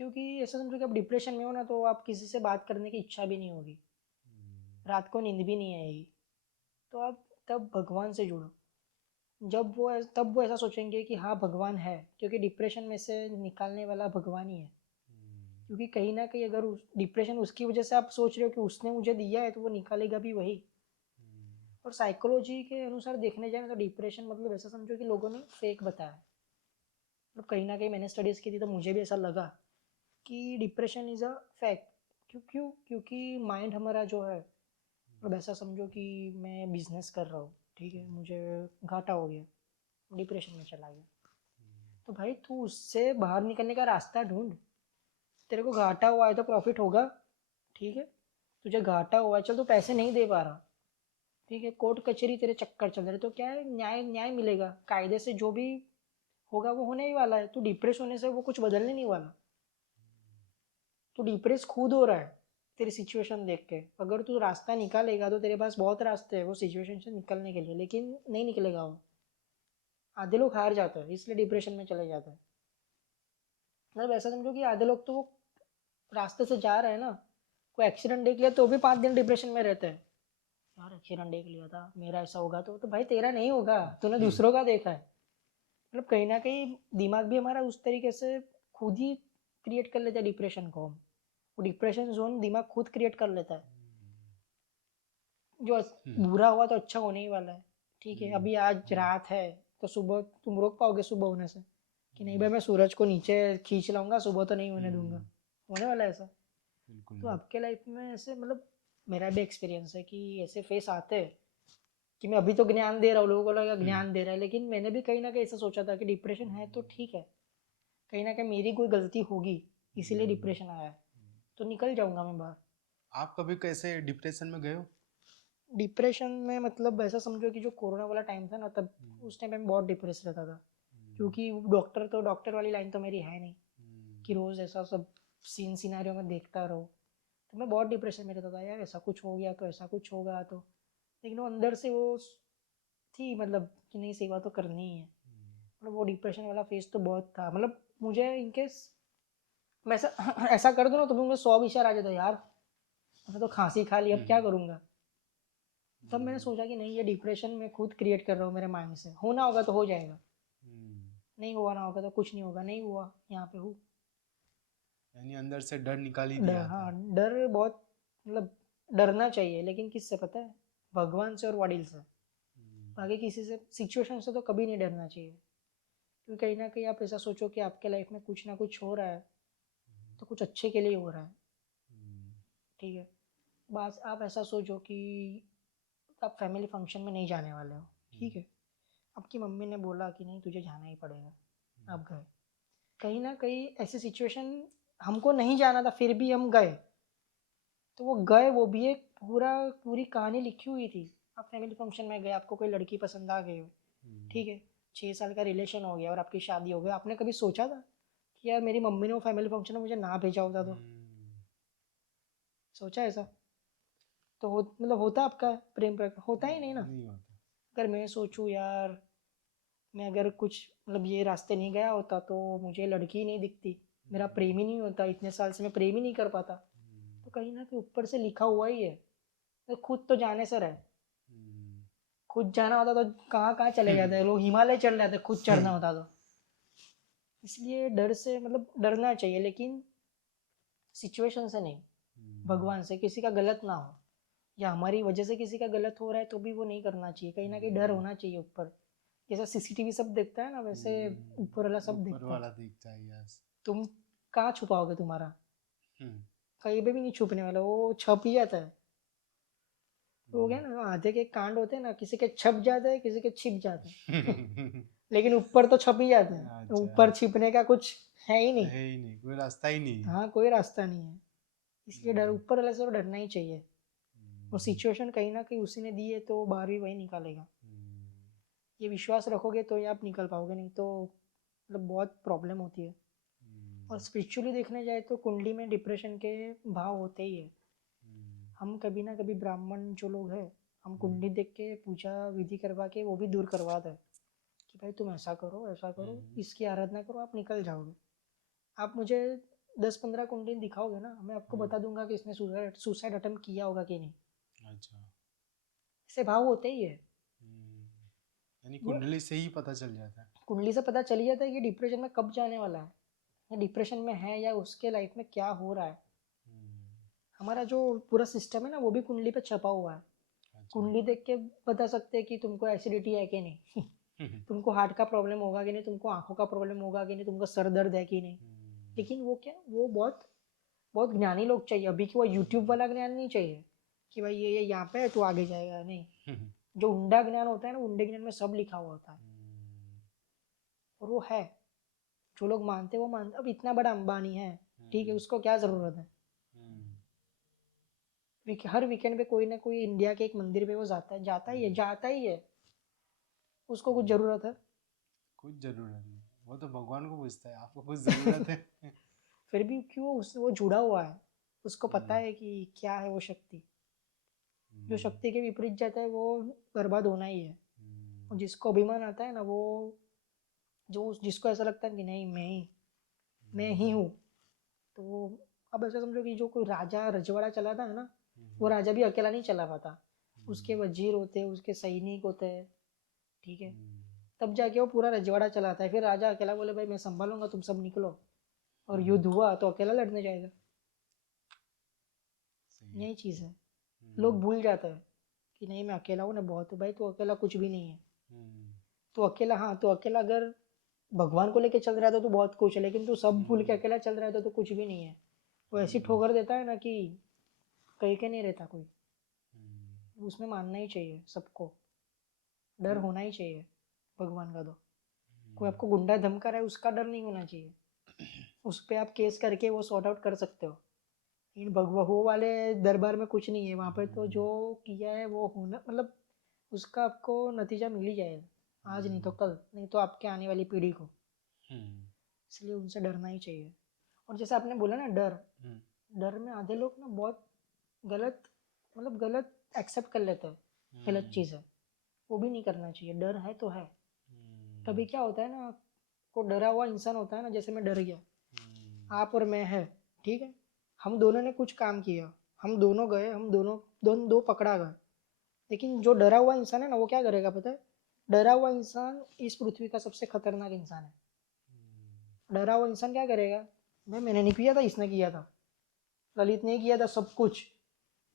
क्योंकि ऐसा समझो कि आप डिप्रेशन में हो ना, तो आप किसी से बात करने की इच्छा भी नहीं होगी, रात को नींद भी नहीं आएगी। तो आप तब भगवान से जुड़ो। तब वो ऐसा सोचेंगे कि हाँ भगवान है, क्योंकि डिप्रेशन में से निकालने वाला भगवान ही है। क्योंकि कहीं ना कहीं अगर उस डिप्रेशन उसकी वजह से आप सोच रहे हो कि उसने मुझे दिया है, तो वो निकालेगा भी वही। और साइकोलॉजी के अनुसार देखने जाए तो डिप्रेशन मतलब ऐसा समझो कि लोगों ने फेक बताया है। मतलब कहीं ना कहीं मैंने स्टडीज़ की थी तो मुझे भी ऐसा लगा कि डिप्रेशन इज़ अ फैक्ट। क्योंकि माइंड हमारा जो है, अब ऐसा समझो कि मैं बिजनेस कर रहा हूँ, ठीक है, मुझे घाटा हो गया, डिप्रेशन में चला गया। तो भाई तू उससे बाहर निकलने का रास्ता ढूंढ। तेरे को घाटा हुआ है तो प्रॉफिट होगा। ठीक है, तुझे घाटा हुआ है, चल तू पैसे नहीं दे पा रहा, ठीक है, कोर्ट कचहरी तेरे चक्कर चल रहे, तो क्या है, न्याय न्याय मिलेगा कायदे से, जो भी होगा वो होने ही वाला है। तू डिप्रेस होने से वो कुछ बदलने नहीं वाला। तू डिप्रेस खुद हो रहा है तेरी सिचुएशन देख के। अगर तू रास्ता निकालेगा तो तेरे पास बहुत रास्ते हैं वो सिचुएशन से निकलने के लिए, लेकिन नहीं निकलेगा वो। आधे लोग हार जाते हैं इसलिए डिप्रेशन में चले जाते हैं। मतलब ऐसा समझो कि आधे लोग तो वो रास्ते से जा रहे हैं ना, कोई एक्सीडेंट देख लिया तो भी 5 दिन डिप्रेशन में रहते हैं। यार एक्सीडेंट देख लिया था, मेरा ऐसा होगा तो भाई तेरा नहीं होगा, तूने दूसरों का देखा है। मतलब कहीं ना कहीं दिमाग भी हमारा उस तरीके से खुद ही क्रिएट कर लेता है डिप्रेशन को हम। वो डिप्रेशन जोन दिमाग खुद क्रिएट कर लेता है। जो बुरा हुआ तो अच्छा होने ही वाला है। ठीक है, अभी आज रात है तो सुबह तुम रोक पाओगे सुबह होने से? कि नहीं भाई मैं सूरज को नीचे खींच लाऊंगा, सुबह तो नहीं होने दूंगा। होने वाला है ऐसा? बिल्कुल तो नहीं। आपके लाइफ में ऐसे मतलब मेरा भी एक्सपीरियंस है कि ऐसे फेस आते हैं कि मैं अभी तो ज्ञान दे रहा हूँ, लोगों को लगा ज्ञान दे रहा है, लेकिन मैंने भी कहीं ना कहीं ऐसा सोचा था कि डिप्रेशन है तो ठीक है, कहीं ना कहीं मेरी कोई गलती होगी इसीलिए डिप्रेशन आया है, तो निकल जाऊंगा मैं बाहर। आप कभी कैसे डिप्रेशन में गए हो? डिप्रेशन में मतलब ऐसा समझो कि जो कोरोना वाला टाइम था ना, तब उस टाइम पे मैं बहुत डिप्रेस रहता था। क्योंकि डॉक्टर वाली लाइन तो मेरी है नहीं कि रोज़ ऐसा सब सीन सिनारियों में देखता रहो। तो मैं बहुत डिप्रेशन में रहता था, यार ऐसा कुछ हो गया तो ऐसा कुछ होगा तो। लेकिन वो अंदर से वो थी मतलब कि नहीं सेवा तो करनी ही है। मतलब वो डिप्रेशन वाला फेज तो बहुत था। मतलब मुझे इनकेस मैं ऐसा ऐसा कर दूँ ना तो भी मुझे 100 विचार आ जाता यार, मैंने तो खांसी खा ली अब क्या करूँगा। तब मैंने सोचा कि नहीं, ये डिप्रेशन में खुद क्रिएट कर रहा हूँ मेरे माइंड से। होना होगा तो हो जाएगा, नहीं हुआ ना होगा तो कुछ नहीं होगा, नहीं हुआ यहाँ पे हूँ। यानी अंदर से डर निकाल ही दिया हाँ था। डर बहुत, मतलब डरना चाहिए लेकिन किससे पता है? भगवान से और वडील से। बाकी किसी से, सिचुएशन से तो कभी नहीं डरना चाहिए। क्योंकि कहीं ना कहीं आप ऐसा सोचो कि आपके लाइफ में कुछ ना कुछ हो रहा है तो कुछ अच्छे के लिए हो रहा है। ठीक है, बस आप ऐसा सोचो कि आप फैमिली फंक्शन में नहीं जाने वाले हो। ठीक है, आपकी मम्मी ने बोला कि नहीं तुझे जाना ही पड़ेगा, आप गए। कहीं ना कहीं ऐसी सिचुएशन, हमको नहीं जाना था फिर भी हम गए, तो वो गए, वो भी एक पूरी कहानी लिखी हुई थी। आप फैमिली फंक्शन में गए, आपको कोई लड़की पसंद आ गई हो, ठीक है, 6 साल का रिलेशन हो गया और आपकी शादी हो गई, आपने कभी सोचा था कि यार मेरी मम्मी ने वो फैमिली फंक्शन में मुझे ना भेजा होता तो? सोचा ऐसा? तो मतलब होता आपका प्रेम प्रकरण? होता ही नहीं ना। नहीं होता। अगर मैं सोचूं यार, मैं अगर कुछ मतलब ये रास्ते नहीं गया होता तो मुझे लड़की ही नहीं दिखती, मेरा प्रेम ही नहीं होता, इतने साल से मैं प्रेम ही नहीं कर पाता। तो कहीं ना कहीं ऊपर से लिखा हुआ ही है। तो खुद तो जाने से रहे, खुद जाना होता तो कहाँ कहाँ चले जाते लोग, हिमालय चल जाते खुद चढ़ना होता तो। इसलिए डर से मतलब डरना चाहिए लेकिन सिचुएशन से नहीं, भगवान से। किसी का गलत ना हो या हमारी वजह से किसी का गलत हो रहा है तो भी वो नहीं करना चाहिए। कहीं ना कहीं डर होना चाहिए ऊपर। जैसा सीसीटीवी सब देखता है ना, वैसे ऊपर वाला सब ऊपर देखता है। वाला दिखता है, यस। तुम कहाँ छुपाओगे? तुम्हारा कहीं पे भी नहीं छुपने वाला, वो छप ही जाता है। हो गया ना, आधे के कांड होते हैं ना, किसी के छप जाते हैं किसी के छिप जाते हैं लेकिन ऊपर तो छप ही जाते हैं, तो अच्छा, ऊपर छिपने का कुछ है ही नहीं। है ही नहीं, कोई रास्ता ही नहीं है। हाँ कोई रास्ता नहीं है। इसलिए डर, ऊपर वाले से तो डरना ही चाहिए। वो सिचुएशन कहीं ना कहीं उसी ने दी है तो बाहर भी वही निकालेगा। ये विश्वास रखोगे तो ही आप निकल पाओगे, नहीं तो मतलब बहुत प्रॉब्लम होती है। और स्पिरिचुअली देखने जाए तो कुंडली में डिप्रेशन के भाव होते ही है। हम कभी ना कभी ब्राह्मण जो लोग हैं, हम कुंडली देख के पूजा विधि करवा के वो भी दूर करवा दें कि भाई तुम ऐसा करो, इसकी आराधना करो, आप निकल जाओगे। आप मुझे 10-15 कुंडली दिखाओगे ना, मैं आपको बता दूंगा कि इसने सुसाइड अटेम्प्ट किया होगा कि नहीं। अच्छा। ऐसे भाव होते ही है। यानी वो कुंडली से ही पता चल जाता है। कुंडली से पता चल ही जाता है कि डिप्रेशन में कब जाने वाला है, या डिप्रेशन में है या उसके लाइफ में क्या हो रहा है। हमारा जो पूरा सिस्टम है ना वो भी कुंडली पे छपा हुआ है। अच्छा। कुंडली देख के बता सकते हैं कि तुमको एसिडिटी है कि नहीं तुमको हार्ट का प्रॉब्लम होगा कि नहीं, तुमको आंखों का प्रॉब्लम होगा कि नहीं, तुमको सर दर्द है कि नहीं। लेकिन वो क्या, वो बहुत बहुत ज्ञानी लोग चाहिए अभी, कि वो यूट्यूब वाला ज्ञान नहीं चाहिए कि भाई ये यहाँ पे है तो आगे जाएगा, नहीं। जो उंडा ज्ञान होता है ना, उंडे ज्ञान में सब लिखा हुआ होता है। और वो है, जो लोग मानते हैं वो मानते। अब इतना बड़ा अंबानी है, ठीक है, उसको क्या ज़रूरत है? हर वीकेंड पे कोई ना कोई इंडिया के एक मंदिर पे वो जाता ही है। उसको कुछ ज़रूरत है? कुछ जरूरत नहीं, वो तो भगवान को पूछता है, आपको कुछ जरूरत है? फिर भी क्यों उससे वो जुड़ा हुआ है, उसको पता है कि क्या है वो शक्ति। जो शक्ति के विपरीत जाता है वो बर्बाद होना ही है। और जिसको अभिमान आता है ना, वो जिसको ऐसा लगता है कि नहीं मैं ही हूँ, तो अब ऐसा समझो कि जो कोई राजा रजवाड़ा चलाता है ना, वो राजा भी अकेला नहीं चला पाता, उसके वजीर होते हैं, उसके सैनिक होते हैं, ठीक है, तब जाके वो पूरा रजवाड़ा चलाता है। फिर राजा अकेला बोले भाई मैं संभालूंगा, तुम सब निकलो, और युद्ध हुआ तो अकेला लड़ने जाएगा। यही चीज़ है, लोग भूल जाते हैं कि नहीं मैं अकेला हूँ ना, बहुत है भाई, तो अकेला कुछ भी नहीं है। तो अकेला, हाँ तो अकेला अगर भगवान को लेके चल रहा था तो बहुत कुछ है, लेकिन तू सब भूल के अकेला चल रहा था तो कुछ भी नहीं है। वो ऐसी ठोकर देता है ना कि कहीं के नहीं रहता कोई। उसमें मानना ही चाहिए सबको, डर होना ही चाहिए भगवान का। तो कोई आपको गुंडा धमका रहा है, उसका डर नहीं होना चाहिए, उस पर आप केस करके वो सॉर्ट आउट कर सकते हो। लेकिन वो वाले दरबार में कुछ नहीं है, वहाँ पे तो जो किया है वो होना, मतलब उसका आपको नतीजा मिल ही जाएगा, आज नहीं तो कल, नहीं तो आपके आने वाली पीढ़ी को। इसलिए उनसे डरना ही चाहिए। और जैसे आपने बोला ना डर, डर में आधे लोग ना बहुत गलत, मतलब गलत एक्सेप्ट कर लेते हैं, गलत चीज़ है, वो भी नहीं करना चाहिए। डर है तो है। कभी क्या होता है ना, को डरा हुआ इंसान होता है ना, जैसे मैं डर गया, आप और मैं है, ठीक है, हम दोनों ने कुछ काम किया, हम दोनों गए, हम दोनों दो पकड़ा गए, लेकिन जो डरा हुआ इंसान है ना, वो क्या करेगा पता है? डरा हुआ इंसान इस पृथ्वी का सबसे खतरनाक इंसान है। डरा हुआ इंसान क्या करेगा? मैंने नहीं किया था, इसने किया था, ललित ने किया था सब कुछ।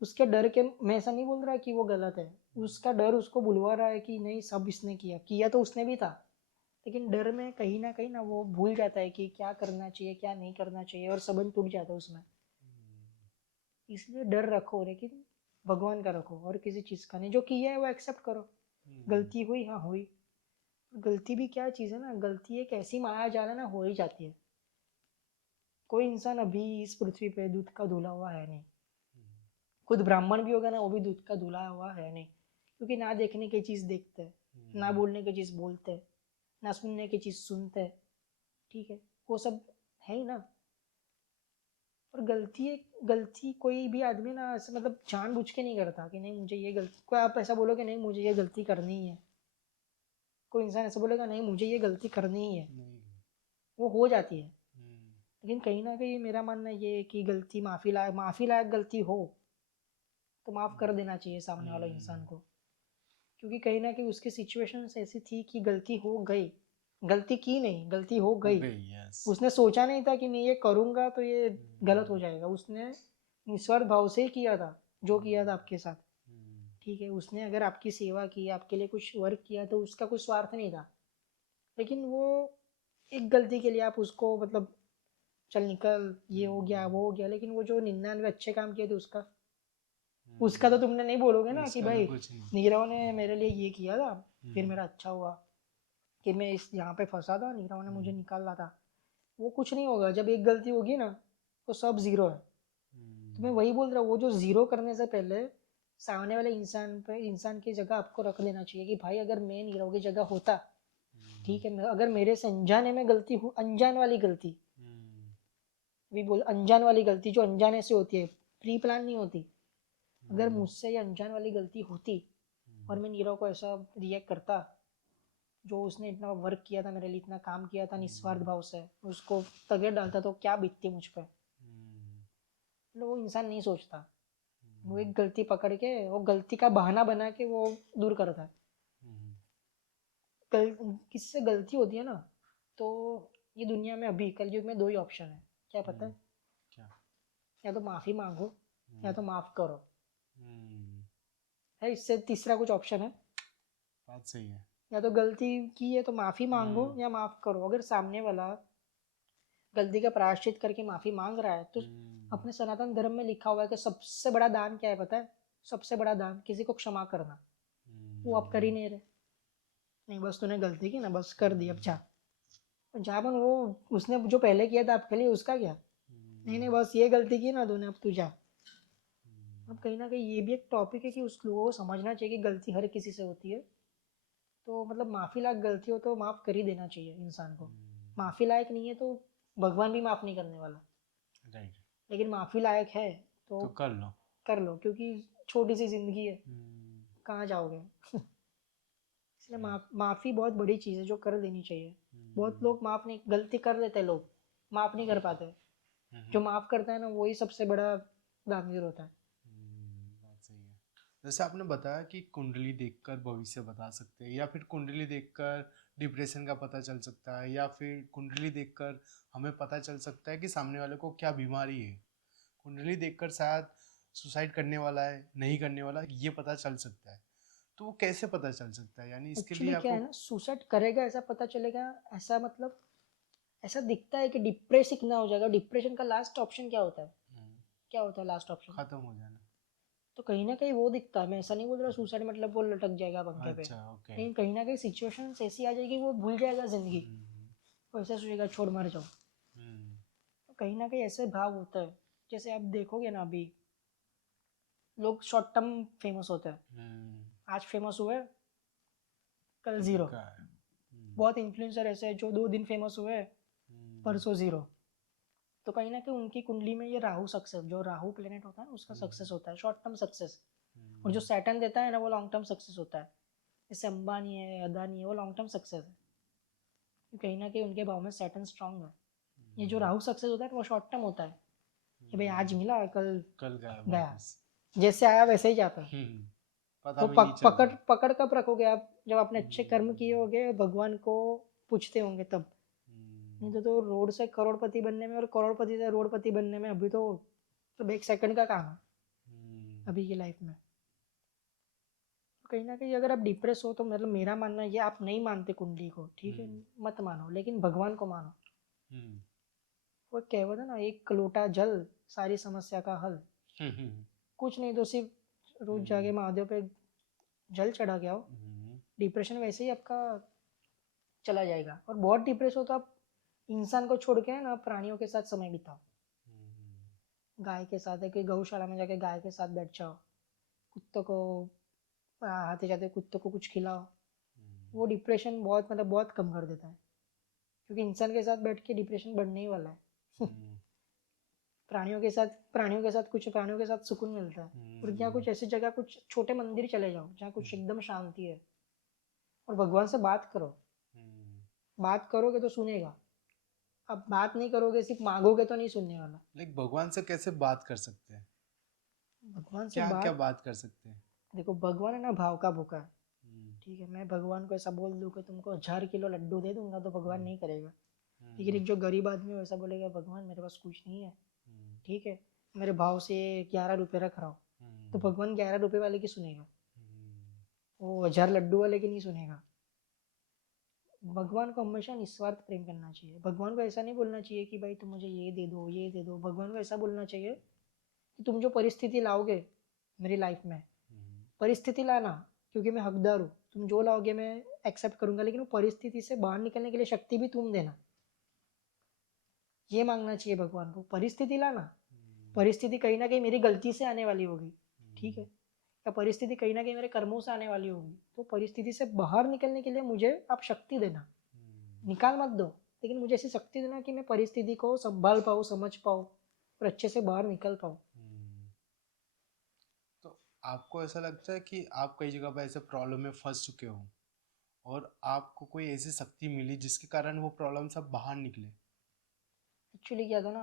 उसके डर के, मैं ऐसा नहीं बोल रहा कि वो गलत है, उसका डर उसको बुलवा रहा है कि नहीं सब इसने किया, किया तो उसने भी था, लेकिन डर में कहीं ना वो भूल जाता है कि क्या करना चाहिए क्या नहीं करना चाहिए, और संबंध टूट जाता है उसमें। इसलिए डर रखो, लेकिन भगवान का रखो, और किसी चीज़ का नहीं। जो किया है वो एक्सेप्ट करो, गलती हुई, हाँ हुई। गलती भी क्या चीज़ है ना, गलती एक ऐसी माया जाल है ना, हो ही जाती है। कोई इंसान अभी इस पृथ्वी पे दूध का धुला हुआ है नहीं, खुद ब्राह्मण भी होगा ना, वो भी दूध का धुला हुआ है नहीं, क्योंकि ना देखने की चीज़ देखते हैं, ना बोलने की चीज़ बोलते हैं, ना सुनने की चीज़ सुनते हैं, ठीक है, वो सब है ही ना। और गलती कोई भी आदमी ना ऐसे मतलब जानबूझ के नहीं करता कि नहीं मुझे ये गलती, कोई आप ऐसा बोलोगे नहीं मुझे ये गलती करनी ही है, कोई इंसान ऐसा बोलेगा नहीं मुझे ये गलती करनी ही है, वो हो जाती है। लेकिन कहीं ना कहीं मेरा मानना ये है कि गलती माफ़ी लायक गलती हो तो माफ़ कर देना चाहिए सामने वाले इंसान को, क्योंकि कहीं ना कहीं उसकी सिचुएशन ऐसी थी कि गलती हो गई, गलती की नहीं, गलती हो गई। उसने सोचा नहीं था कि मैं ये करूँगा तो ये गलत हो जाएगा, उसने निस्वार्थ भाव से ही किया था जो किया था आपके साथ, ठीक है, उसने अगर आपकी सेवा की, आपके लिए कुछ वर्क किया, तो उसका कुछ स्वार्थ नहीं था। लेकिन वो एक गलती के लिए आप उसको मतलब चल निकल, ये हो गया वो हो गया, लेकिन वो जो 99 अच्छे काम किए थे उसका तो तुमने नहीं बोलोगे ना कि भाई नीरव ने मेरे लिए ये किया था, फिर मेरा अच्छा हुआ, कि मैं इस यहाँ पे फंसा था, नीरव ने मुझे निकाला था। वो कुछ नहीं होगा, जब एक गलती होगी ना तो सब जीरो है। तो मैं वही बोल रहा हूँ, वो जो जीरो करने से पहले सामने वाले इंसान की जगह आपको रख लेना चाहिए कि भाई अगर मैं नीरव की जगह होता, ठीक है, अगर मेरे से अनजाने में गलती हो, अनजान वाली गलती, भी बोल अनजान वाली गलती जो अनजाने से होती है, प्री प्लान नहीं होती, अगर मुझसे ये अनजान वाली गलती होती और मैं नीरव को ऐसा रिएक्ट करता, जो उसने इतना वर्क किया था मेरे लिए, इतना काम किया था निस्वार्थ भाव से, उसको तगड़े डालता तो क्या बीतती मुझ पर। वो इंसान नहीं सोचता, वो एक गलती पकड़ के वो गलती का बहाना बना के वो दूर करता है। किससे गलती होती है ना, तो ये दुनिया में अभी कलयुग में दो ही ऑप्शन है, क्या पता है? या तो माफ़ी मांगो या तो माफ़ करो, है इससे तीसरा कुछ ऑप्शन है? बात सही है। या तो गलती की है तो माफ़ी मांगो या माफ़ करो। अगर सामने वाला गलती का प्रायश्चित करके माफ़ी मांग रहा है, तो अपने सनातन धर्म में लिखा हुआ है कि सबसे बड़ा दान क्या है पता है? सबसे बड़ा दान किसी को क्षमा करना। वो आप कर ही नहीं रहे, नहीं बस तूने गलती की ना, बस कर दी, अब जा जा बन, वो उसने जो पहले किया था आपके लिए उसका क्या, नहीं नहीं बस ये गलती की ना तूने, अब तू जा। अब कहीं ना कहीं ये भी एक टॉपिक है कि उस लोगों को समझना चाहिए कि गलती हर किसी से होती है, तो मतलब माफ़ी लायक गलती हो तो माफ़ कर ही देना चाहिए इंसान को। माफ़ी लायक नहीं है तो भगवान भी माफ़ नहीं करने वाला। राइट। लेकिन माफ़ी लायक है तो तो कर लो। कर लो, क्योंकि छोटी सी ज़िंदगी है, कहाँ जाओगे। इसलिए माफ़ी बहुत बड़ी चीज़ है जो कर देनी चाहिए। बहुत लोग माफ़ नहीं, गलती कर लेते हैं लोग, माफ़ नहीं कर पाते। जो माफ़ करता है ना वही सबसे बड़ा दानवीर होता है। बात सही है। जैसे आपने बताया कि कुंडली देखकर भविष्य बता सकते हैं, या फिर कुंडली देखकर डिप्रेशन का पता चल सकता है, या फिर कुंडली देखकर हमें पता चल सकता है कि सामने वाले को क्या बीमारी है। कुंडली देखकर शायद सुसाइड करने वाला है, नहीं करने वाला, ये पता चल सकता है। तो वो कैसे पता चल सकता है, यानी इसके लिए एक्चुअली क्या आपको। है ना, सुसाइड करेगा ऐसा पता चलेगा, ऐसा मतलब ऐसा दिखता है कि डिप्रेस इतना हो जाएगा। डिप्रेशन का लास्ट ऑप्शन क्या होता है? क्या होता है लास्ट ऑप्शन? खत्म हो जाना। तो कहीं ना कहीं वो दिखता है। मैं ऐसा नहीं बोल रहा सुसाइड मतलब वो लटक जाएगा पंखे पे, अच्छा, ओके। लेकिन कहीं ना कहीं सिचुएशन ऐसी आ जाएगी वो भूल जाएगा जिंदगी। वो ऐसा सोचेगा छोड़ मर जाओ। तो कहीं ना कहीं ऐसे भाव होता है। जैसे आप देखोगे ना, अभी लोग शॉर्ट टर्म फेमस होते हैं। आज फेमस हुए, कल जीरो। बहुत इन्फ्लुएंसर ऐसे हैं जो 2 दिन फेमस हुए, परसों जीरो। तो कहीं ना कहीं उनकी कुंडली में ये राहु सक्सेस, जो राहु प्लेनेट होता है ना उसका सक्सेस होता है, शॉर्ट टर्म सक्सेस। और जो सैटर्न देता है ना वो लॉन्ग टर्म सक्सेस होता है। जैसे अंबानी है, अदानी है, वो लॉन्ग टर्म सक्सेस है। कहीं ना कहीं उनके भाव में सैटर्न स्ट्रांग है। ये जो राहु सक्सेस होता है वो शॉर्ट टर्म होता है कि भाई आज मिला कल कल गया गया, वापस। जैसे आया वैसे ही जाता है। पता तो भी नहीं पकड़ चलता। पकड़ कब रखोगे आप? जब आपने अच्छे कर्म किए होंगे, भगवान को पूछते होंगे तब। नहीं तो रोड से करोड़पति बनने में और करोड़पति से रोडपति बनने में अभी तो 1 सेकंड का काम है अभी की लाइफ में। तो कहीं ना कहीं अगर आप डिप्रेस हो तो मतलब मेरा मानना ये, आप नहीं मानते कुंडली को, ठीक है, मत मानो, लेकिन भगवान को मानो। वो कहावत है ना, एक लोटा जल सारी समस्या का हल। कुछ नहीं तो सिर्फ रोज जाके महादेव पे जल चढ़ा के आओ, डिप्रेशन वैसे ही आपका चला जाएगा। और बहुत डिप्रेस हो तो आप इंसान को छोड़ के है ना प्राणियों के साथ समय बिताओ। गाय के साथ है कि गौशाला में जाके गाय के साथ बैठ जाओ, कुत्तों को आते जाते कुत्तों को कुछ खिलाओ। वो डिप्रेशन बहुत मतलब बहुत कम कर देता है, क्योंकि इंसान के साथ बैठ के डिप्रेशन बढ़ने ही वाला है। प्राणियों के साथ सुकून मिलता है। और क्या, कुछ ऐसी जगह, कुछ छोटे मंदिर चले जाओ जहाँ कुछ एकदम शांति है, और भगवान से बात करो। बात करोगे तो सुनेगा। अब बात नहीं करोगे, सिर्फ मांगोगे तो नहीं सुनने वाला। लाइक भगवान से कैसे बात कर सकते हैं, भगवान से क्या क्या बात, बात कर सकते हैं? देखो भगवान है ना भाव का भूखा है। ठीक है, मैं भगवान को ऐसा बोल दूं कि तुमको 1000 किलो लड्डू दे दूंगा तो भगवान नहीं करेगा। लेकिन एक जो गरीब आदमी है वैसा बोलेगा भगवान मेरे पास कुछ नहीं है, ठीक है, मेरे भाव से 11 रुपये रख रहा हूँ, तो भगवान 11 रुपये वाले की सुनेगा, वो 1000 लड्डू वाले की नहीं सुनेगा। भगवान को हमेशा निस्वार्थ प्रेम करना चाहिए। भगवान को ऐसा नहीं बोलना चाहिए कि भाई तुम मुझे ये दे दो ये दे दो। भगवान को ऐसा बोलना चाहिए कि तुम जो परिस्थिति लाओगे मेरी लाइफ में, परिस्थिति लाना, क्योंकि मैं हकदार हूँ। तुम जो लाओगे मैं एक्सेप्ट करूंगा, लेकिन वो परिस्थिति से बाहर निकलने के लिए शक्ति भी तुम देना। ये मांगना चाहिए भगवान को। परिस्थिति लाना, परिस्थिति कहीं ना कहीं मेरी गलती से आने वाली होगी, ठीक है, या परिस्थिति कहीं ना कहीं मेरे कर्मों से आने वाली होगी, तो परिस्थिति से बाहर निकलने के लिए मुझे आप शक्ति देना। निकाल मत दो, लेकिन मुझे ऐसी शक्ति देना कि मैं परिस्थिति को संभाल पाऊँ, समझ पाऊँ और अच्छे से बाहर निकल पाऊँ। तो आपको ऐसा लगता है कि आप कई जगह पर ऐसे प्रॉब्लम में फंस चुके हो और आपको कोई ऐसी शक्ति मिली जिसके कारण वो प्रॉब्लम सब बाहर निकले? एक्चुअली क्या था ना,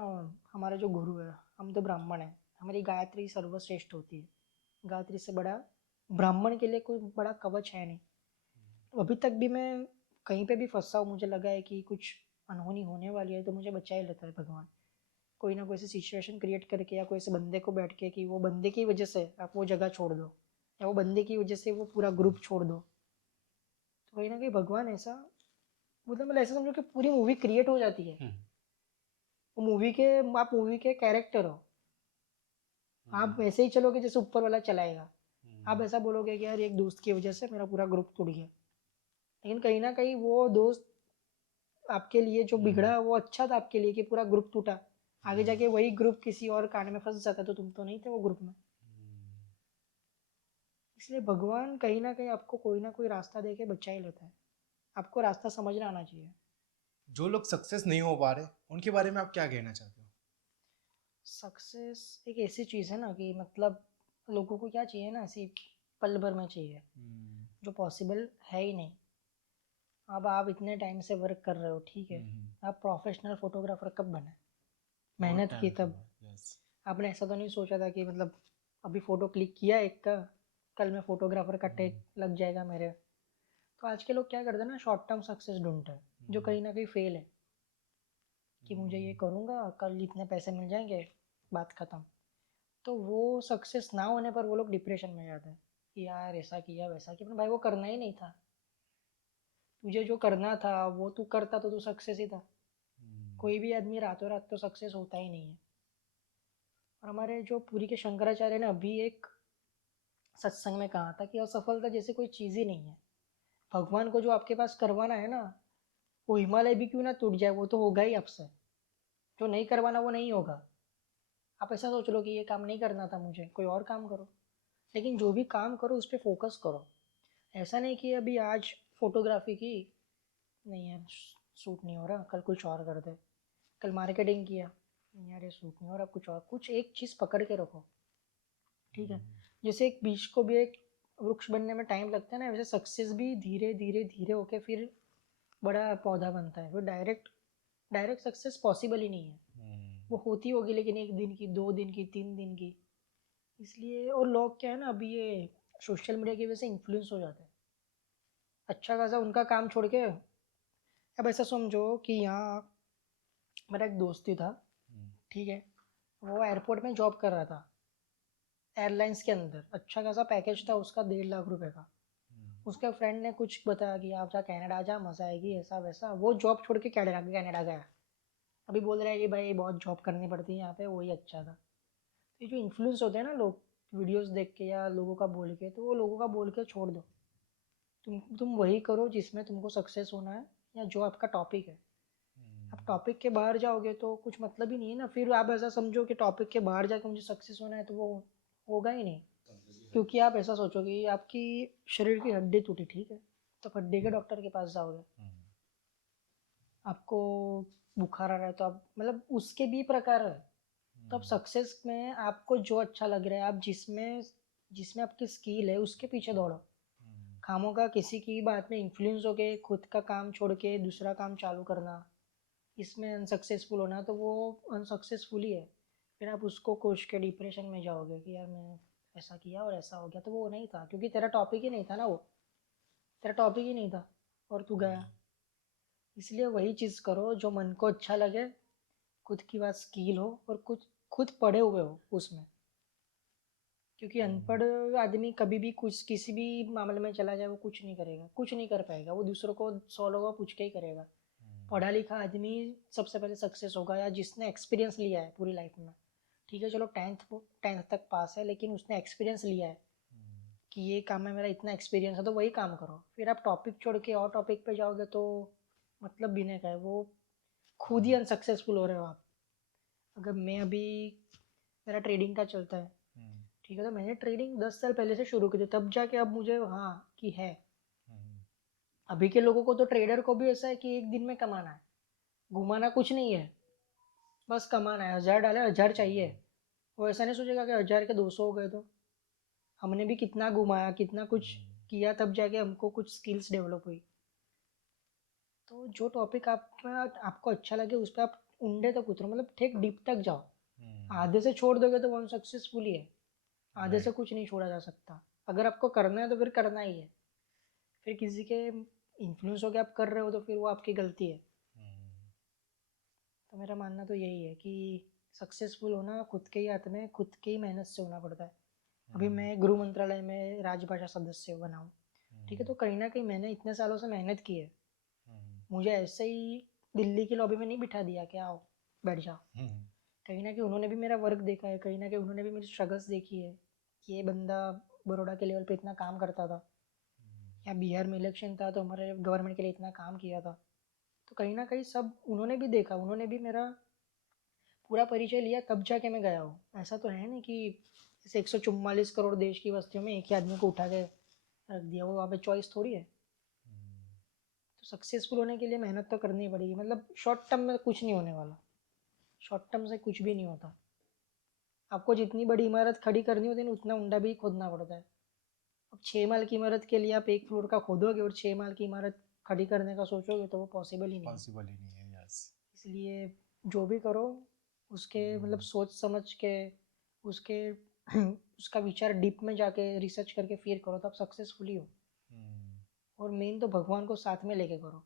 हमारा जो गुरु है, हम तो ब्राह्मण है, हमारी गायत्री सर्वश्रेष्ठ होती है। गायत्री से बड़ा ब्राह्मण के लिए कोई बड़ा कवच है नहीं। तो अभी तक भी मैं कहीं पे भी फंसा हूँ, मुझे लगा है कि कुछ अनहोनी होने वाली है, तो मुझे बचा ही लेता है भगवान। कोई ना कोई ऐसी सिचुएशन क्रिएट करके, या कोई ऐसे बंदे को बैठ के कि वो बंदे की वजह से आप वो जगह छोड़ दो, या वो बंदे की वजह से वो पूरा ग्रुप छोड़ दो। तो कहीं ना कहीं भगवान ऐसा, मतलब ऐसा समझो कि पूरी मूवी क्रिएट हो जाती है। वो मूवी के, आप मूवी के कैरेक्टर हो। आप वैसे ही चलोगे जैसे ऊपर वाला चलाएगा। आप ऐसा बोलोगे कि यार एक दोस्त की वजह से मेरा पूरा ग्रुप टूट गया, लेकिन कहीं ना कहीं वो दोस्त आपके लिए जो बिगड़ा वो अच्छा था आपके लिए, कि पूरा ग्रुप टूटा। आगे जाके वही ग्रुप किसी और कांड में फंस जाता तो तुम तो नहीं थे वो ग्रुप में। इसलिए भगवान कहीं ना कहीं आपको कोई ना कोई रास्ता दे के बचा ही लेता है। आपको रास्ता समझना आना चाहिए। जो लोग सक्सेस नहीं हो पा रहे उनके बारे में आप क्या कहना चाहते हो? सक्सेस एक ऐसी चीज़ है ना कि मतलब लोगों को क्या चाहिए ना, ऐसी पल भर में चाहिए, जो पॉसिबल है ही नहीं। अब आप इतने टाइम से वर्क कर रहे हो, ठीक है, आप प्रोफेशनल फोटोग्राफर कब बने? बहुत मेहनत की टाइम के तब। बाद, यस। आपने ऐसा तो नहीं सोचा था कि मतलब अभी फ़ोटो क्लिक किया एक का, कल मैं फोटोग्राफर का टैग लग जाएगा मेरे। तो आज के लोग क्या करते हैं ना, शॉर्ट टर्म सक्सेस ढूंढते हैं, जो कहीं ना कहीं फेल है, कि मुझे ये करूँगा, कल इतने पैसे मिल जाएंगे, बात ख़त्म। तो वो सक्सेस ना होने पर वो लोग डिप्रेशन में जाते हैं कि यार ऐसा किया वैसा किया, पर भाई वो करना ही नहीं था। तुझे जो करना था वो तू करता तो तू सक्सेस ही था। कोई भी आदमी रातों रात तो सक्सेस होता ही नहीं है। और हमारे जो पुरी के शंकराचार्य ने अभी एक सत्संग में कहा था कि असफलता जैसी कोई चीज़ ही नहीं है। भगवान को जो आपके पास करवाना है ना, वो हिमालय भी क्यों ना टूट जाए, वो तो होगा ही आपसे। जो नहीं करवाना वो नहीं होगा। आप ऐसा सोच लो कि ये काम नहीं करना था मुझे, कोई और काम करो। लेकिन जो भी काम करो उस पर फोकस करो। ऐसा नहीं कि अभी आज फोटोग्राफी की, नहीं यार सूट नहीं हो रहा, कल कुछ और कर दे। कल मार्केटिंग किया, नहीं यार ये सूट नहीं हो रहा, कुछ और, कुछ एक चीज़ पकड़ के रखो, ठीक है। जैसे एक बीज को भी एक वृक्ष बनने में टाइम लगता है ना, वैसे सक्सेस भी धीरे धीरे धीरे होके फिर बड़ा पौधा बनता है। वो डायरेक्ट डायरेक्ट सक्सेस पॉसिबल ही नहीं है। वो होती होगी लेकिन 1 दिन की, 2 दिन की, 3 दिन की। इसलिए और लोग क्या है ना, अभी ये सोशल मीडिया की वजह से इन्फ्लुएंस हो जाते हैं। अच्छा खासा उनका काम छोड़ के, अब ऐसा समझो कि यहाँ मेरा एक दोस्त ही था, ठीक है, वो एयरपोर्ट में जॉब कर रहा था, एयरलाइंस के अंदर। अच्छा खासा पैकेज था उसका, 1.5 लाख रुपए का। उसके फ्रेंड ने कुछ बताया कि आप जा कनाडा जा, मज़ा आएगी, ऐसा वैसा। वो जॉब छोड़ के कनाडा कनाडा गया। अभी बोल रहा है कि भाई बहुत जॉब करनी पड़ती है यहाँ पे, वही अच्छा था। ये जो इन्फ्लुएंस होते हैं ना लोग, वीडियोस देख के या लोगों का बोल के, तो वो लोगों का बोल के छोड़ दो। तुम वही करो जिसमें तुमको सक्सेस होना है, या जो आपका टॉपिक है। आप टॉपिक के बाहर जाओगे तो कुछ मतलब ही नहीं है ना। फिर आप ऐसा समझो कि टॉपिक के बाहर जाके मुझे सक्सेस होना है, तो वो होगा ही नहीं। क्योंकि आप ऐसा सोचोगे कि आपकी शरीर की हड्डी टूटी, ठीक है, तो हड्डी के डॉक्टर के पास जाओगे। आपको बुखार आ रहा है तो आप मतलब उसके भी प्रकार है। तो अब सक्सेस में आपको जो अच्छा लग रहा है, आप जिसमें जिसमें आपकी स्किल है उसके पीछे दौड़ो। खामों का किसी की बात में इन्फ्लुएंस होके खुद का काम छोड़ के दूसरा काम चालू करना, इसमें अनसक्सेसफुल होना, तो वो अनसक्सेसफुल ही है। फिर आप उसको कोच के डिप्रेशन में जाओगे कि यार मैं ऐसा किया और ऐसा हो गया, तो वो नहीं था क्योंकि तेरा टॉपिक ही नहीं था ना, वो तेरा टॉपिक ही नहीं था और तू गया। इसलिए वही चीज़ करो जो मन को अच्छा लगे, खुद की बात स्किल हो और कुछ खुद पढ़े हुए हो उसमें। क्योंकि अनपढ़ आदमी कभी भी कुछ किसी भी मामले में चला जाए वो कुछ नहीं करेगा, कुछ नहीं कर पाएगा। वो दूसरों को 100 लोगों को पूछ के ही करेगा। पढ़ा लिखा आदमी सबसे पहले सक्सेस होगा, या जिसने एक्सपीरियंस लिया है पूरी लाइफ में। ठीक है चलो टेंथ तक पास है, लेकिन उसने एक्सपीरियंस लिया है कि ये काम में मेरा इतना एक्सपीरियंस है, तो वही काम करो। फिर आप टॉपिक छोड़ के और टॉपिक पे जाओगे तो मतलब भी नहीं का है, वो खुद ही अनसक्सेसफुल हो रहे हो आप। अगर मैं अभी, मेरा ट्रेडिंग का चलता है, ठीक है, तो मैंने ट्रेडिंग 10 साल पहले से शुरू की थी, तब जाके अब मुझे हाँ कि है। अभी के लोगों को तो ट्रेडर को भी ऐसा है कि एक दिन में कमाना है, घुमाना कुछ नहीं है, बस कमाना है। 1000 डाले 1000 चाहिए। वो ऐसा नहीं सोचेगा कि 1000 के 200 हो गए। तो हमने भी कितना घुमाया, कितना कुछ किया, तब जाके हमको कुछ स्किल्स डेवलप हुई। तो जो टॉपिक आपको अच्छा लगे उस पर आप उंडे तक उतरो, मतलब ठीक डीप तक जाओ। आधे से छोड़ दोगे तो वो अनसक्सेसफुल ही है। आधे से कुछ नहीं छोड़ा जा सकता। अगर आपको करना है तो फिर करना ही है। फिर किसी के इन्फ्लुएंस होकर आप कर रहे हो तो फिर वो आपकी गलती है। तो मेरा मानना तो यही है कि सक्सेसफुल होना खुद के ही हाथ में, खुद की ही मेहनत से होना पड़ता है। अभी मैं गृह मंत्रालय में राजभाषा सदस्य बना हूँ, ठीक है, तो कहीं ना कहीं मैंने इतने सालों से मेहनत की है। मुझे ऐसे ही दिल्ली की लॉबी में नहीं बिठा दिया कि आओ बैठ जाओ। कहीं ना कहीं उन्होंने भी मेरा वर्क देखा है, कहीं ना कहीं उन्होंने भी मेरी स्ट्रगल्स देखी है कि ये बंदा बड़ौदा के लेवल पे इतना काम करता था, या बिहार में इलेक्शन था तो हमारे गवर्नमेंट के लिए इतना काम किया था। तो कहीं ना कहीं सब उन्होंने भी देखा, उन्होंने भी मेरा पूरा परिचय लिया, तब जाके मैं गया हूँ। ऐसा तो है नहीं कि जैसे 144 करोड़ देश की बस्तियों में एक ही आदमी को उठा के रख दिया, वो वहाँ पे चॉइस थोड़ी है। तो सक्सेसफुल होने के लिए मेहनत तो करनी पड़ेगी। मतलब शॉर्ट टर्म में कुछ नहीं होने वाला, शॉर्ट टर्म से कुछ भी नहीं होता। आपको जितनी बड़ी इमारत खड़ी करनी होती है ना उतना ऊंडा भी खोदना पड़ता है। अब 6 माल की इमारत के लिए आप 1 फ्लोर का खोदोगे और 6 माल की इमारत खड़ी करने का सोचोगे तो वो पॉसिबल ही नहीं है। पॉसिबल ही नहीं है। यस। इसलिए जो भी करो उसके मतलब सोच समझ के उसके उसका विचार डीप में जाके रिसर्च करके फिर करो तो आप सक्सेसफुली हो। और मेन तो भगवान को साथ में लेके करो,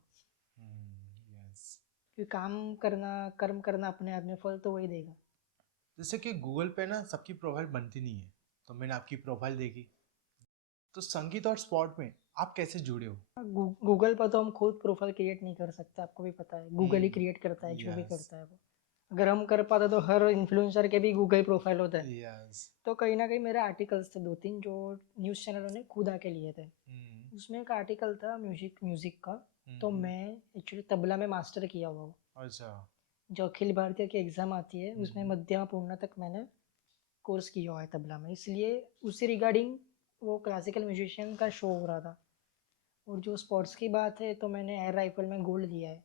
यस। क्योंकि काम करना कर्म करना अपने आप में फल तो वही देगा। जैसे कि गूगल पे ना सबकी प्रोफाइल बनती नहीं है, तो मैंने आपकी प्रोफाइल देखी। तो संगीत और स्पोर्ट में आप कैसे जुड़े हो? गूगल पर तो हम खुद प्रोफाइल क्रिएट नहीं कर सकते, आपको भी पता है, गूगल ही क्रिएट करता है जो भी यस। करता है वो। अगर हम कर पाते तो हर इन्फ्लुएंसर के भी गूगल प्रोफाइल होता है। यस। तो कहीं ना कहीं मेरे आर्टिकल्स थे 2-3 जो न्यूज़ चैनलों ने खुद आके लिए थे। उसमें एक आर्टिकल था म्यूजिक म्यूजिक का। तो मैं एक्चुअली तबला में मास्टर किया हुआ हूँ। अच्छा। जो अखिल भारतीय की एग्ज़ाम आती है उसमें मध्यमा पूर्ण तक मैंने कोर्स किया हुआ है तबला में, इसलिए उसी रिगार्डिंग वो क्लासिकल म्यूजिशियन का शो हो रहा था। और जो स्पोर्ट्स की बात है तो मैंने एयर राइफल में गोल्ड लिया है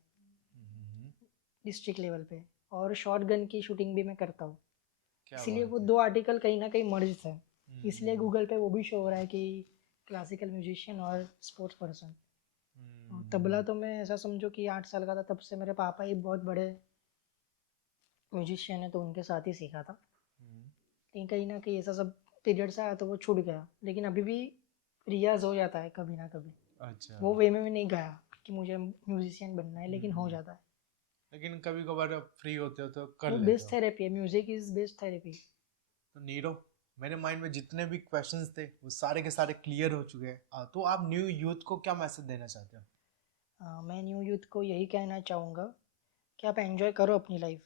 डिस्ट्रिक्ट लेवल पे, और शॉर्ट गन की शूटिंग भी मैं करता हूँ। क्या इसलिए वो बात है। 2 आर्टिकल कहीं ना कहीं मर्ज थे, इसलिए गूगल पे वो भी शो हो रहा है कि क्लासिकल म्यूजिशियन और स्पोर्ट्स पर्सन। और तबला तो मैं ऐसा समझो कि 8 साल का था तब से मेरे पापा ही बहुत बड़े म्यूजिशियन है तो उनके साथ ही सीखा था। लेकिन कहीं ना कहीं ऐसा सब पीरियड्स आया तो वो छूट गया, लेकिन अभी भी रियाज हो जाता है कभी ना कभी। अच्छा। वो वे में नहीं गया कि मुझे म्यूजिशियन बनना है, लेकिन हो जाता है। लेकिन कभी कभार फ्री होते हो तो कर वो लेते बेस्ट हो। थेरेपी है, म्यूजिक इज बेस्ट थेरेपी। तो नीरो, मेरे माइंड में जितने भी क्वेश्चंस थे वो सारे के सारे क्लियर हो चुके हैं। तो आप न्यू यूथ को क्या मैसेज देना चाहते हो? मैं न्यू यूथ को यही कहना चाहूँगा कि आप एंजॉय करो अपनी लाइफ,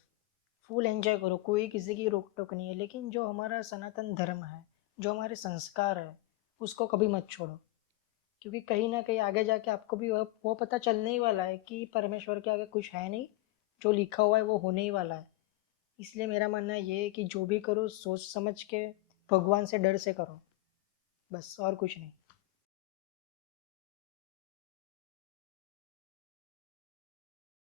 फुल एंजॉय करो, कोई किसी की रोक टोक नहीं है, लेकिन जो हमारा सनातन धर्म है, जो हमारे संस्कार है, उसको कभी मत छोड़ो। क्योंकि कहीं ना कहीं आगे जाके आपको भी वो पता चलने ही वाला है कि परमेश्वर के आगे कुछ है नहीं, जो लिखा हुआ है वो होने ही वाला है। इसलिए मेरा मानना ये है कि जो भी करो सोच समझ के भगवान से डर से करो, बस और कुछ नहीं।